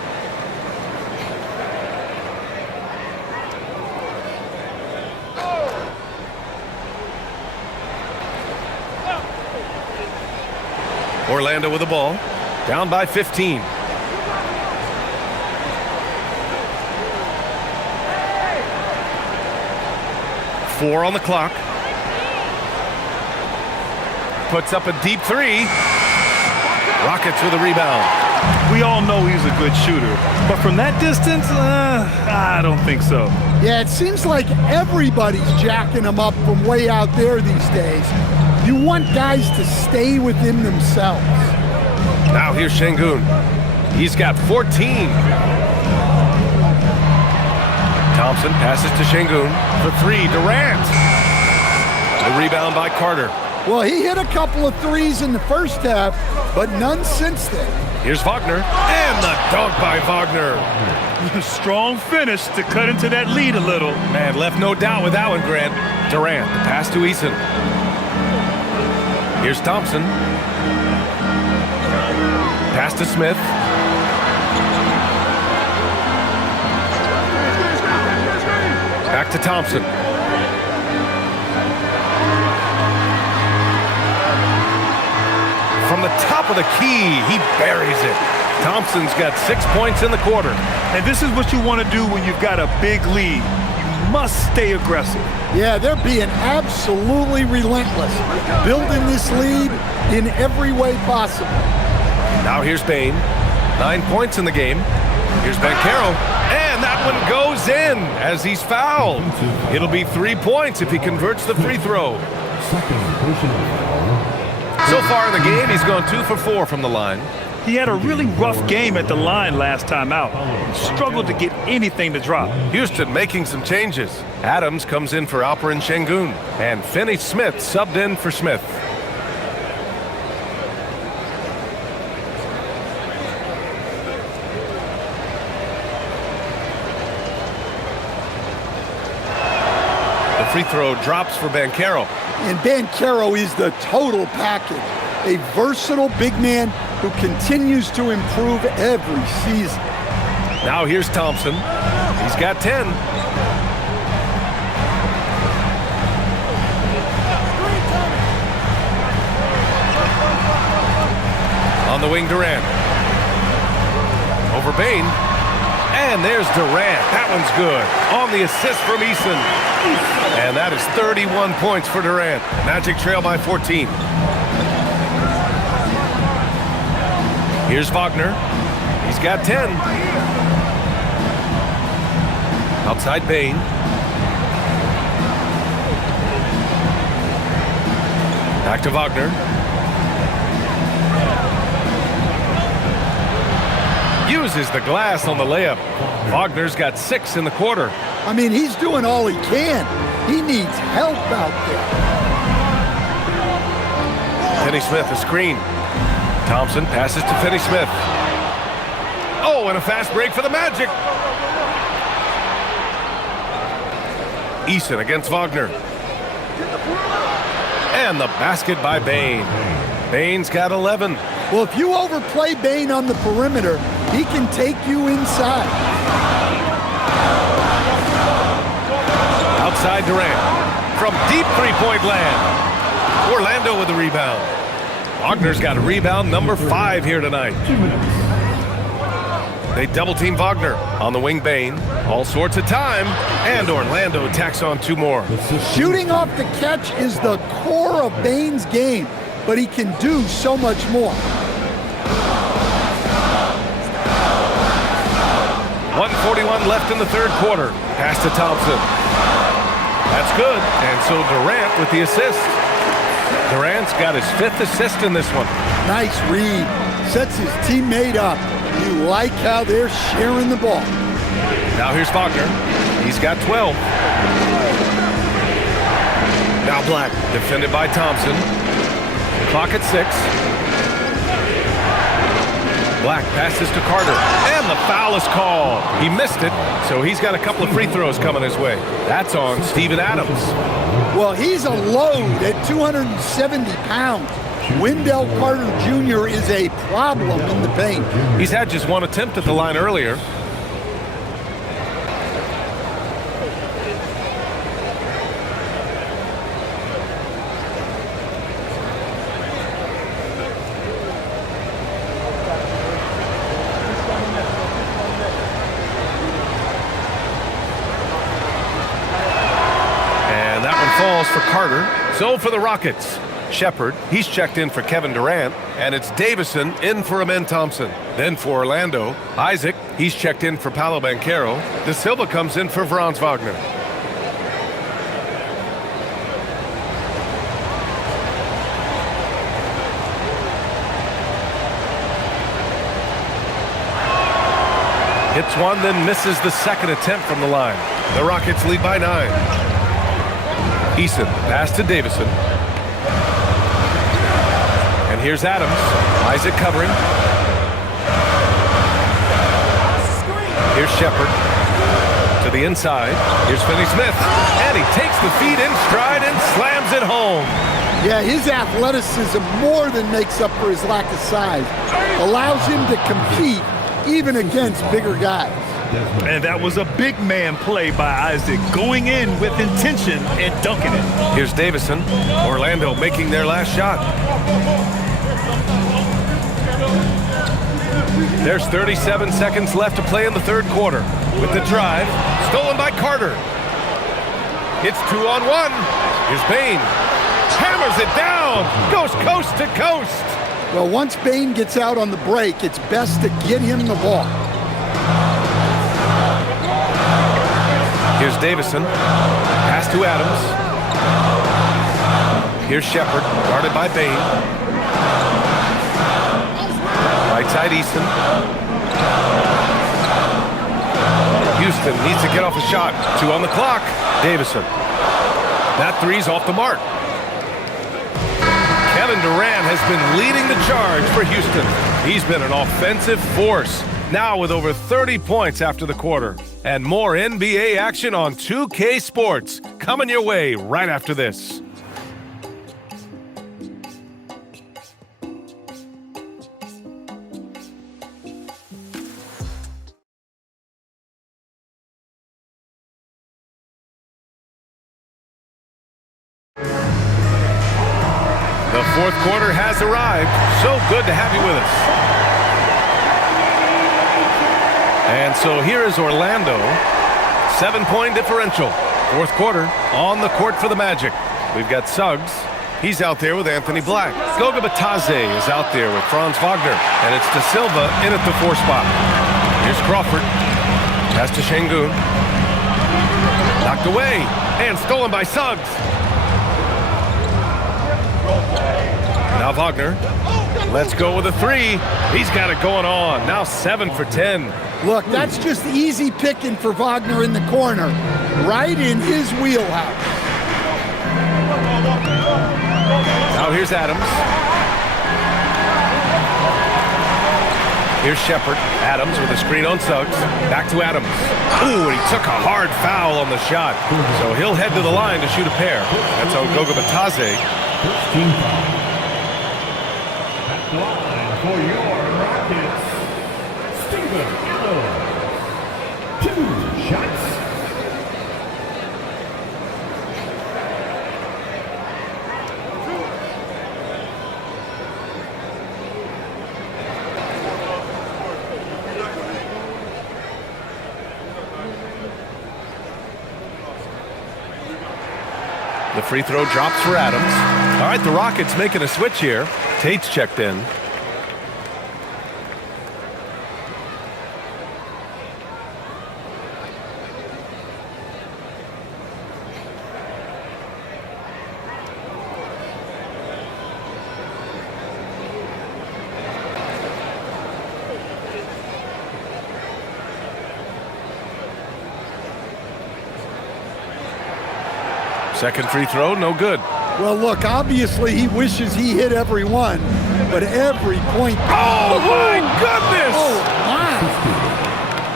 Orlando with the ball, down by 15. Four on the clock. Puts up a deep three. Rockets with a rebound. We all know he's a good shooter, but from that distance, I don't think so. Yeah, it seems like everybody's jacking him up from way out there these days. You want guys to stay within themselves. Now here's Şengün. He's got 14. Thompson passes to Şengün for three. Durant. The rebound by Carter. Well, he hit a couple of threes in the first half, but none since then. Here's Wagner. And the dunk by Wagner. Strong finish to cut into that lead a little. Man, left no doubt with that one, Grant. Durant, the pass to Eason. Here's Thompson. Pass to Smith. Back to Thompson. From the top of the key, he buries it. Thompson's got 6 points in the quarter. And this is what you want to do when you've got a big lead. You must stay aggressive. Yeah, they're being absolutely relentless, building this lead in every way possible. Now here's Bane. 9 points in the game. Here's Banchero. And that one goes in as he's fouled. It'll be 3 points if he converts the free throw. So far in the game, he's gone 2 for 4 from the line. He had a really rough game at the line last time out. He struggled to get anything to drop. Houston making some changes. Adams comes in for Alperen Şengün. And Finney Smith subbed in for Smith. The free throw drops for Banchero. And Banchero is the total package. A versatile big man who continues to improve every season. Now here's Thompson. He's got 10. On the wing, Durant. Over Bane. And there's Durant. That one's good. On the assist from Eason. And that is 31 points for Durant. Magic trail by 14. Here's Wagner. He's got 10. Outside Bane. Back to Wagner. Uses the glass on the layup. Wagner's got 6 in the quarter. I mean, he's doing all he can. He needs help out there. Finney Smith, a screen. Thompson passes to Finney Smith. Oh, and a fast break for the Magic. Eason against Wagner. And the basket by Bane. Bane's got 11. Well, if you overplay Bane on the perimeter, he can take you inside. Outside Durant. From deep three-point land. Orlando with the rebound. Wagner's got a rebound number 5 here tonight. They double-team Wagner. On the wing, Bane. All sorts of time. And Orlando tacks on 2 more. Shooting off the catch is the core of Bane's game, but he can do so much more. 1:41 left in the third quarter. Pass to Thompson. That's good. And so Durant with the assist. Durant's got his 5th assist in this one. Nice read. Sets his teammate up. You like how they're sharing the ball. Now here's Wagner. He's got 12. Now Black, defended by Thompson. Clock at 6. Black passes to Carter, and the foul is called. He missed it, so he's got a couple of free throws coming his way. That's on Steven Adams. Well, he's a load at 270 pounds. Wendell Carter Jr. is a problem in the paint. He's had just one attempt at the line earlier. Falls for Carter. So for the Rockets, Shepard, he's checked in for Kevin Durant, and it's Davison in for Amen Thompson. Then for Orlando, Isaac, he's checked in for Paolo Banchero. De Silva comes in for Franz Wagner. Hits one, then misses the second attempt from the line. The Rockets lead by 9. Eason, pass to Davison. And here's Adams. Isaac covering. Here's Shepard. To the inside. Here's Finney-Smith. And he takes the feed in stride and slams it home. Yeah, his athleticism more than makes up for his lack of size. Allows him to compete even against bigger guys. And that was a big man play by Isaac, going in with intention and dunking it. Here's Davison. Orlando making their last shot. There's 37 seconds left to play in the third quarter. With the drive, stolen by Carter. It's 2-on-1. Here's Bane. Hammers it down. Goes coast to coast. Well, once Bane gets out on the break, it's best to get him the ball. Here's Davison. Pass to Adams. Here's Shepard, guarded by Bane. Right side Easton. Houston needs to get off a shot. 2 on the clock. Davison. That three's off the mark. Kevin Durant has been leading the charge for Houston. He's been an offensive force. Now with over 30 points after the quarter. And more NBA action on 2K Sports coming your way right after this. The fourth quarter has arrived. So good to have you with us. And so here is Orlando, 7-point differential. Fourth quarter on the court for the Magic. We've got Suggs. He's out there with Anthony Black. Goga Bitadze is out there with Franz Wagner. And it's De Silva in at the 4 spot. Here's Crawford. Pass to Şengün. Knocked away and stolen by Suggs. Now Wagner. Let's go with a 3. He's got it going on. Now 7 for 10. Look, that's just easy picking for Wagner in the corner. Right in his wheelhouse. Now here's Adams. Here's Shepard. Adams with a screen on Suggs. Back to Adams. Ooh, and he took a hard foul on the shot. So he'll head to the line to shoot a pair. That's on Goga Bitadze. For your Rockets, Steven Adams. 2 shots. The free throw drops for Adams. All right, the Rockets making a switch here. Tate's checked in. Second free throw, no good. Well, look, obviously he wishes he hit every one, but every point. Oh, my goodness! Oh, my.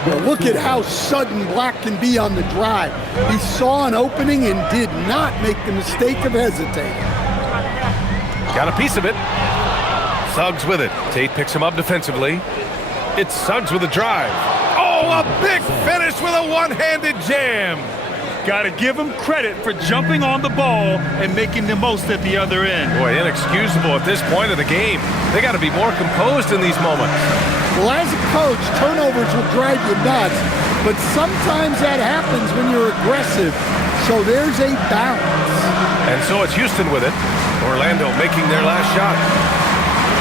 Well, look at how sudden Black can be on the drive. He saw an opening and did not make the mistake of hesitating. Got a piece of it. Suggs with it. Tate picks him up defensively. It's Suggs with a drive. Oh, a big finish with a one-handed jam. Got to give him credit for jumping on the ball and making the most at the other end. Boy, inexcusable at this point of the game. They got to be more composed in these moments. Well, as a coach, turnovers will drive you nuts, but sometimes that happens when you're aggressive, so there's a balance. And so it's Houston with it. Orlando making their last shot.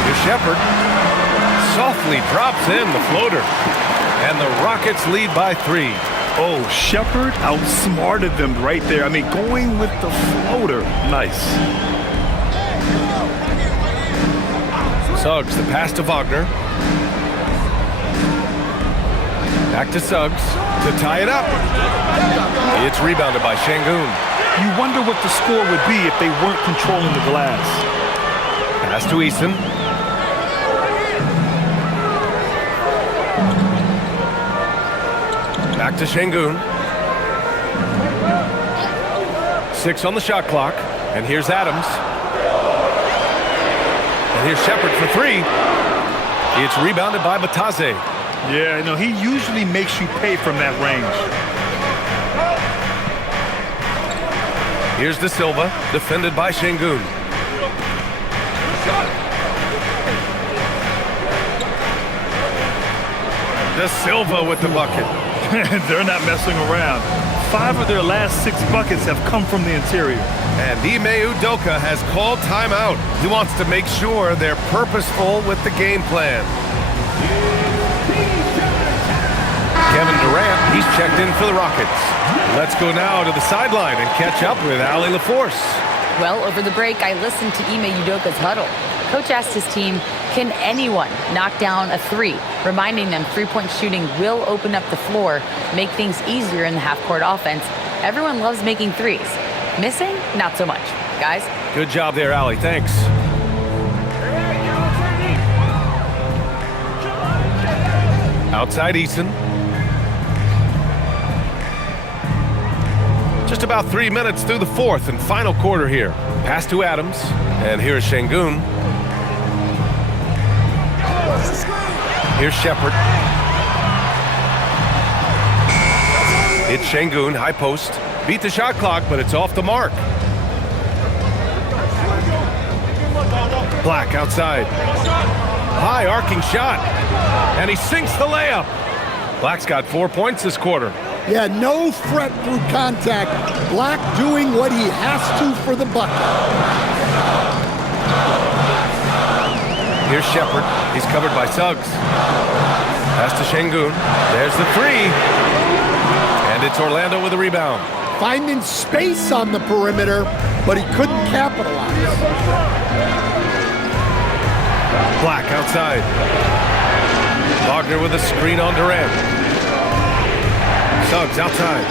Here's Shepherd. Softly drops in the floater. And the Rockets lead by 3. Oh, Shepherd outsmarted them right there. I mean, going with the floater. Nice. Suggs, the pass to Wagner. Back to Suggs to tie it up. It's rebounded by Şengün. You wonder what the score would be if they weren't controlling the glass. Pass to Eason. Back to Şengün. 6 on the shot clock. And here's Adams. And here's Shepherd for 3. It's rebounded by Batase. Yeah, no, he usually makes you pay from that range. Here's De Silva, defended by Şengün. De Silva with the bucket. They're not messing around. 5 of their last 6 buckets have come from the interior. And Ime Udoka has called timeout. He wants to make sure they're purposeful with the game plan. Kevin Durant, he's checked in for the Rockets. Let's go now to the sideline and catch up with Allie LaForce. Well, over the break, I listened to Ime Udoka's huddle. Coach asked his team, can anyone knock down a 3? Reminding them three-point shooting will open up the floor, make things easier in the half-court offense. Everyone loves making 3s. Missing? Not so much. Guys? Good job there, Allie. Thanks. Outside Eason. Just about 3 minutes through the fourth and final quarter here. Pass to Adams. And here's Şengün. Here's Shepherd. It's Şengün, high post. Beat the shot clock, but it's off the mark. Black outside. High arcing shot. And he sinks the layup. Black's got 4 points this quarter. Yeah, no threat through contact. Black doing what he has to for the bucket. Here's Shepherd. He's covered by Suggs. Pass to Şengün. There's the 3. And it's Orlando with a rebound. Finding space on the perimeter, but he couldn't capitalize. Black outside. Wagner with a screen on Durant. Suggs outside.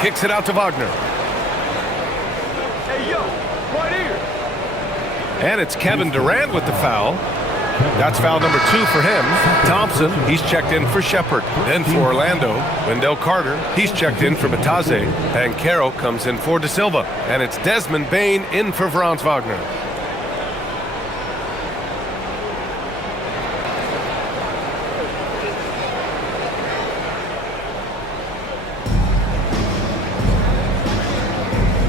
Kicks it out to Wagner. Hey, yo, right here. And it's Kevin Durant with the foul. That's foul number 2 for him. Thompson, he's checked in for Shepherd. Then for Orlando, Wendell Carter, he's checked in for Batase. And Caro comes in for De Silva. And it's Desmond Bane in for Franz Wagner.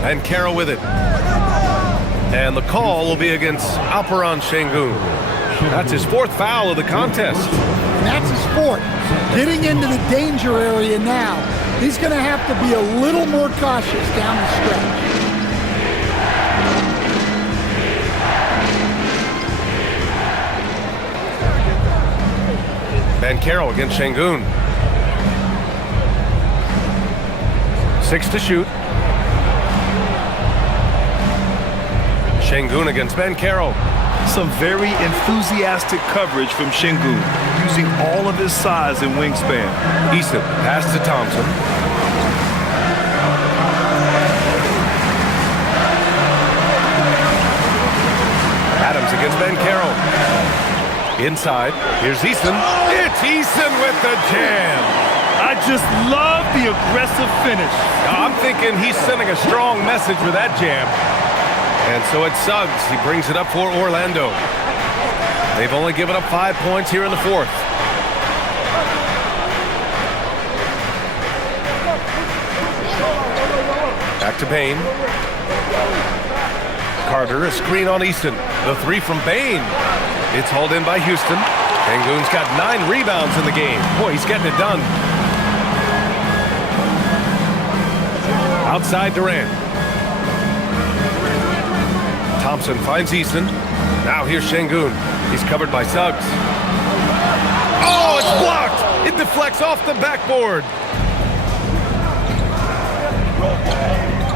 And Caro with it. And the call will be against Alperen Şengün. That's his 4th foul of the contest. And that's his 4th. Getting into the danger area now. He's going to have to be a little more cautious down the stretch. Banchero against Şengün. 6 to shoot. Şengün against Banchero. Some very enthusiastic coverage from Şengün, using all of his size and wingspan. Eason, pass to Thompson. Adams against Banchero. Inside, here's Eason. It's Eason with the jam. I just love the aggressive finish. Now, I'm thinking he's sending a strong message with that jam. And so it's Suggs. He brings it up for Orlando. They've only given up 5 points here in the fourth. Back to Bane. Carter, a screen on Easton. The three from Bane. It's hauled in by Houston. Şengün's got 9 rebounds in the game. Boy, he's getting it done. Outside Durant. Thompson finds Eason. Now here's Şengün. He's covered by Suggs. Oh, it's blocked! It deflects off the backboard.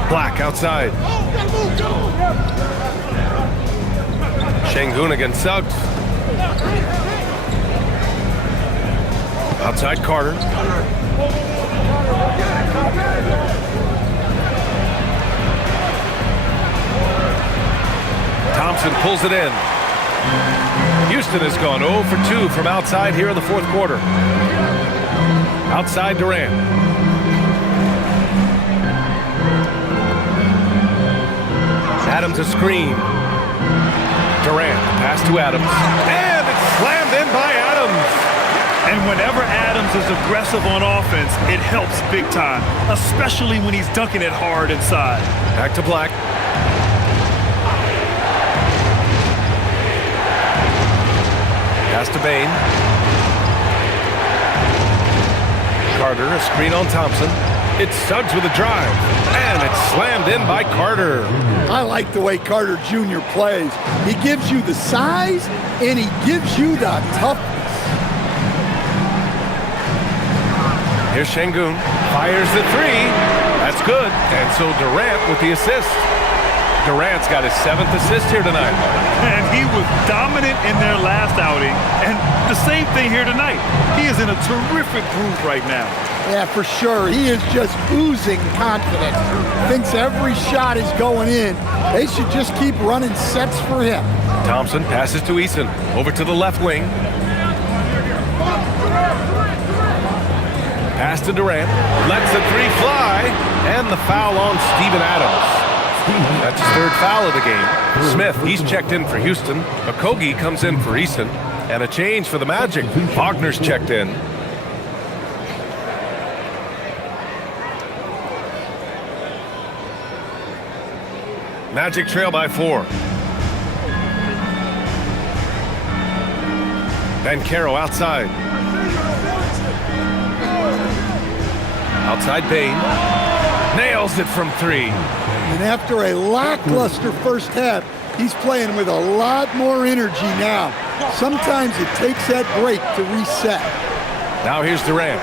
Black outside. Şengün against Suggs. Outside Carter. Thompson pulls it in. Houston has gone 0 for 2 from outside here in the fourth quarter. Outside Durant. Adams a screen. Durant, pass to Adams. And it's slammed in by Adams. And whenever Adams is aggressive on offense, it helps big time, especially when he's dunking it hard inside. Back to Black. Pass to Bane. Carter, a screen on Thompson. It's Suggs with a drive. And it's slammed in by Carter. I like the way Carter Jr. plays. He gives you the size, and he gives you the toughness. Here's Şengün. Fires the three. That's good. And so Durant with the assist. Durant's got his 7th assist here tonight. And he was dominant in their last outing. And the same thing here tonight. He is in a terrific groove right now. Yeah, for sure. He is just oozing confidence. Thinks every shot is going in. They should just keep running sets for him. Thompson passes to Eason. Over to the left wing. Pass to Durant. Lets the three fly. And the foul on Steven Adams. That's his 3rd foul of the game. Smith, he's checked in for Houston. Okogie comes in for Eason. And a change for the Magic. Wagner's checked in. Magic trail by 4. Banchero outside. Outside Bane. Nails it from 3. And after a lackluster first half, he's playing with a lot more energy now. Sometimes it takes that break to reset. Now here's Durant.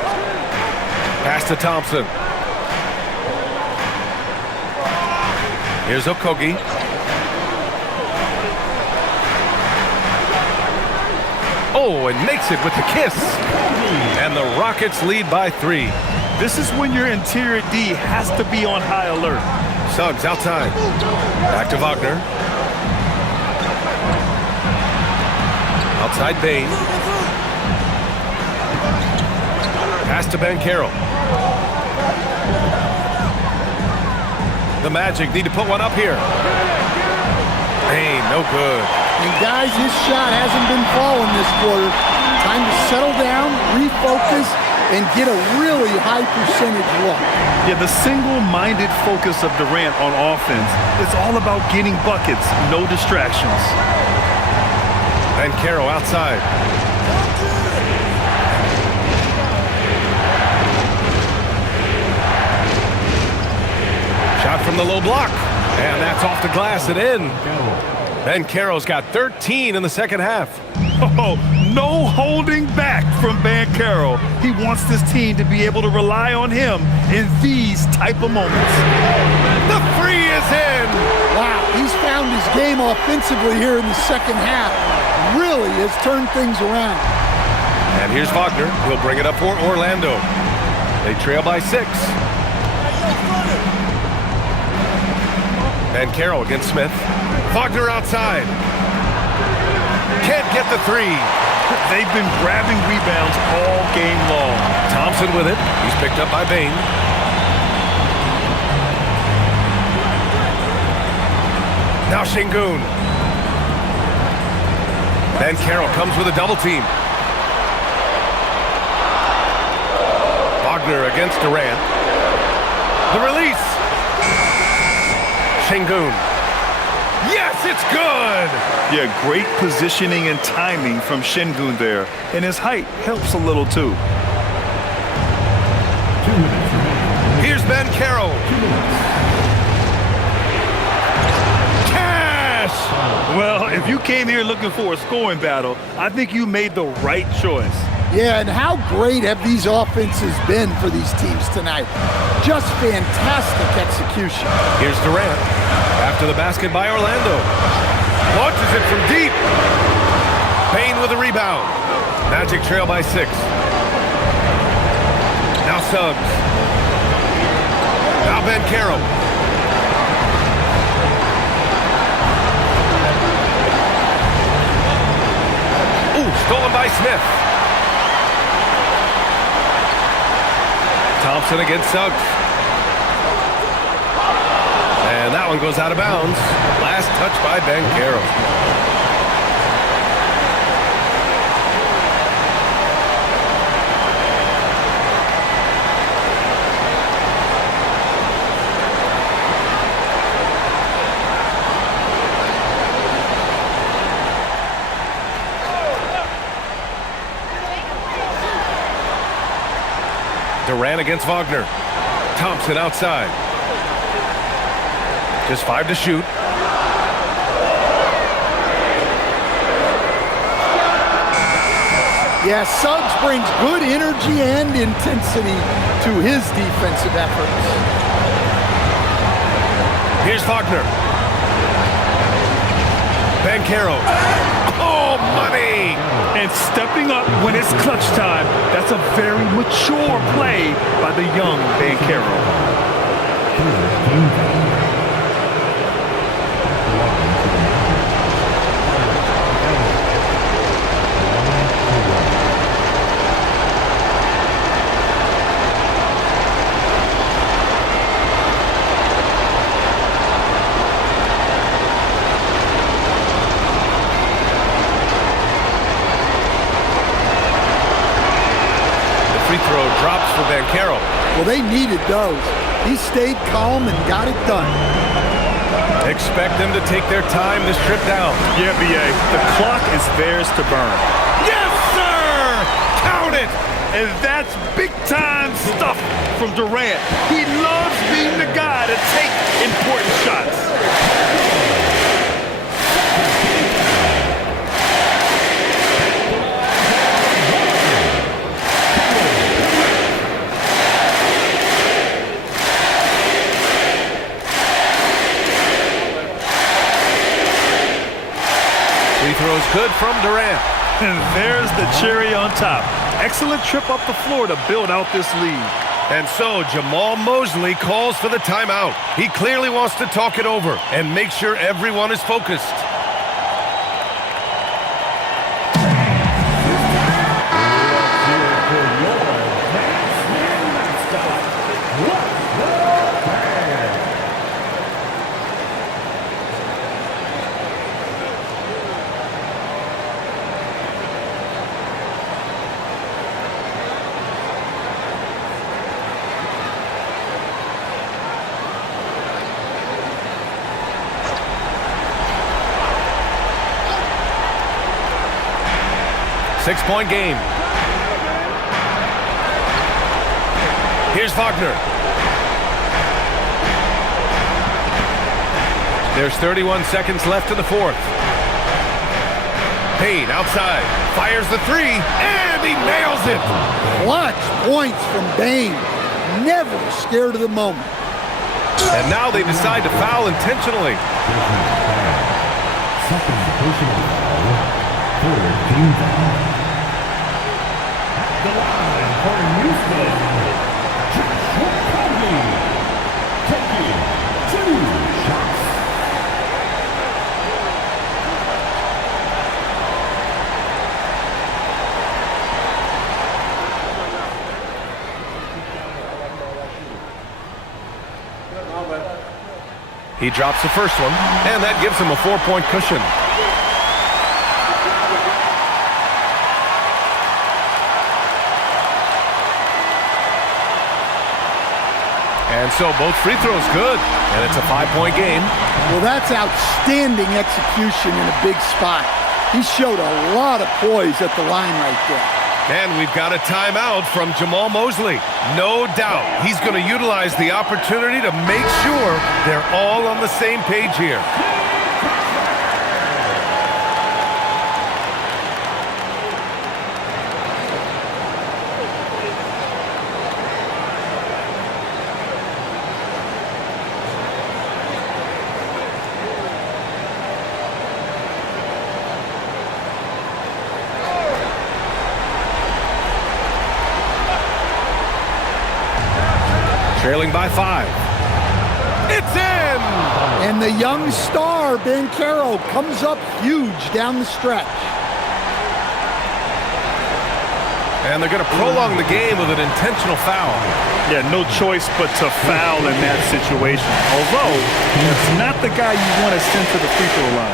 Pass to Thompson. Here's Okogie. Oh, and makes it with the kiss. And the Rockets lead by 3. This is when your interior D has to be on high alert. Suggs outside. Back to Wagner. Outside Bane. Pass to Banchero. The Magic need to put one up here. Bane, no good. And guys, his shot hasn't been falling this quarter. Time to settle down, refocus, and get a really high percentage look. Yeah, the single-minded focus of Durant on offense is all about getting buckets, no distractions. Banchero outside. Shot from the low block. And that's off the glass and in. Banchero's got 13 in the second half. Oh, No holding back from Banchero. He wants this team to be able to rely on him in these type of moments. The three is in. Wow, he's found his game offensively here in the second half. Really has turned things around. And here's Wagner. He'll bring it up for Orlando. They trail by 6. Banchero against Smith. Wagner outside. Can't get the three. They've been grabbing rebounds all game long. Thompson with it. He's picked up by Bain. Now Şengün. Banchero comes with a double team. Wagner against Durant. The release. Şengün. Yes, it's good! Yeah, great positioning and timing from Şengün there. And his height helps a little too. Here's Banchero. Cash! Well, if you came here looking for a scoring battle, I think you made the right choice. Yeah, and how great have these offenses been for these teams tonight? Just fantastic execution. Here's Durant. After the basket by Orlando. Launches it from deep. Bain with a rebound. Magic trail by 6. Now Suggs. Now Banchero. Ooh, stolen by Smith. Thompson against Suggs. And that one goes out of bounds. Last touch by Banchero. Durant against Wagner. Thompson outside. Just 5 to shoot. Yeah, Suggs brings good energy and intensity to his defensive efforts. Here's Wagner. Banchero. Oh, money! And stepping up when it's clutch time, that's a very mature play by the young Banchero. Throw drops for Banchero. Well, they needed those. He stayed calm and got it done. Expect them to take their time this trip down. Yeah, B.A., the clock is theirs to burn. Yes, sir! Count it! And that's big-time stuff from Durant. He loves being the guy to take important shots. Throws good from Durant. And there's the cherry on top. Excellent trip up the floor to build out this lead. And so Jamal Mosley calls for the timeout. He clearly wants to talk it over and make sure everyone is focused. Six-point game. Here's Wagner. There's 31 seconds left in the fourth. Payne outside, fires the three, and he nails it. Clutch points from Bane. Never scared of the moment. And now they decide to foul intentionally. Second personal foul. Third team foul. The line for Houston. Joshua Conley. Taking 2 shots. He drops the first one, and that gives him a 4-point cushion. And so both free throws good, and it's a 5-point game. Well, that's outstanding execution in a big spot. He showed a lot of poise at the line right there. And we've got a timeout from Jamal Mosley. No doubt he's going to utilize the opportunity to make sure they're all on the same page here. Trailing by 5. It's in! And the young star, Banchero, comes up huge down the stretch. And they're going to prolong the game with an intentional foul. Yeah, no choice but to foul in that situation. Although, it's not the guy you want to send to the free throw line.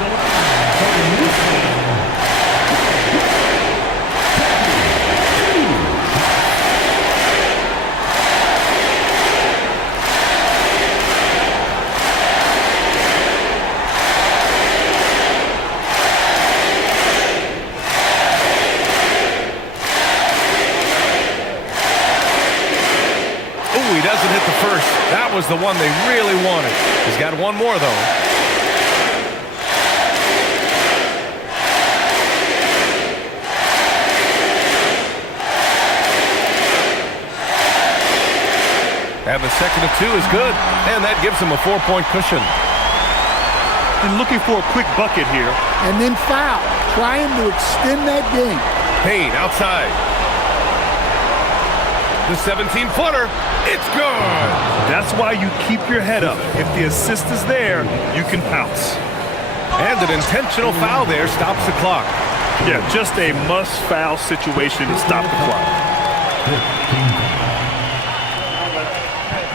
He doesn't hit the first. That was the one they really wanted. He's got one more, though. And the second of 2 is good. And that gives him a 4-point cushion. And looking for a quick bucket here. And then foul, trying to extend that game. Payne outside. The 17-footer. It's good! That's why you keep your head up. If the assist is there, you can pounce. And an intentional foul there stops the clock. Yeah, just a must-foul situation to stop the clock.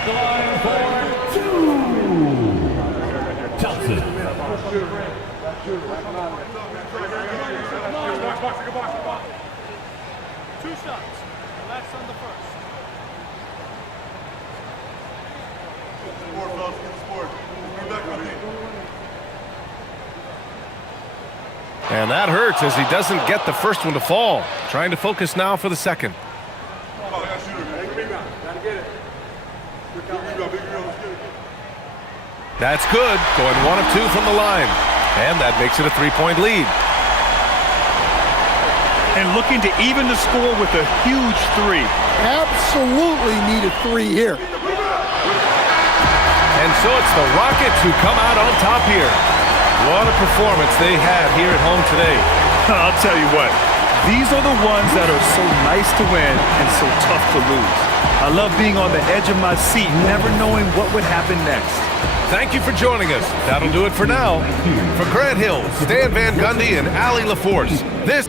The line for 2. Johnson. 2 shots. Relax on the first. And that hurts as he doesn't get the first one to fall. Trying to focus now for the second. That's good. Going 1 of 2 from the line. And that makes it a 3-point lead. And looking to even the score with a huge 3. Absolutely need a 3 here. And so it's the Rockets who come out on top here. What a performance they had here at home today. I'll tell you what, these are the ones that are so nice to win and so tough to lose. I love being on the edge of my seat, never knowing what would happen next. Thank you for joining us. That'll do it for now. For Grant Hill, Stan Van Gundy, and Allie LaForce, this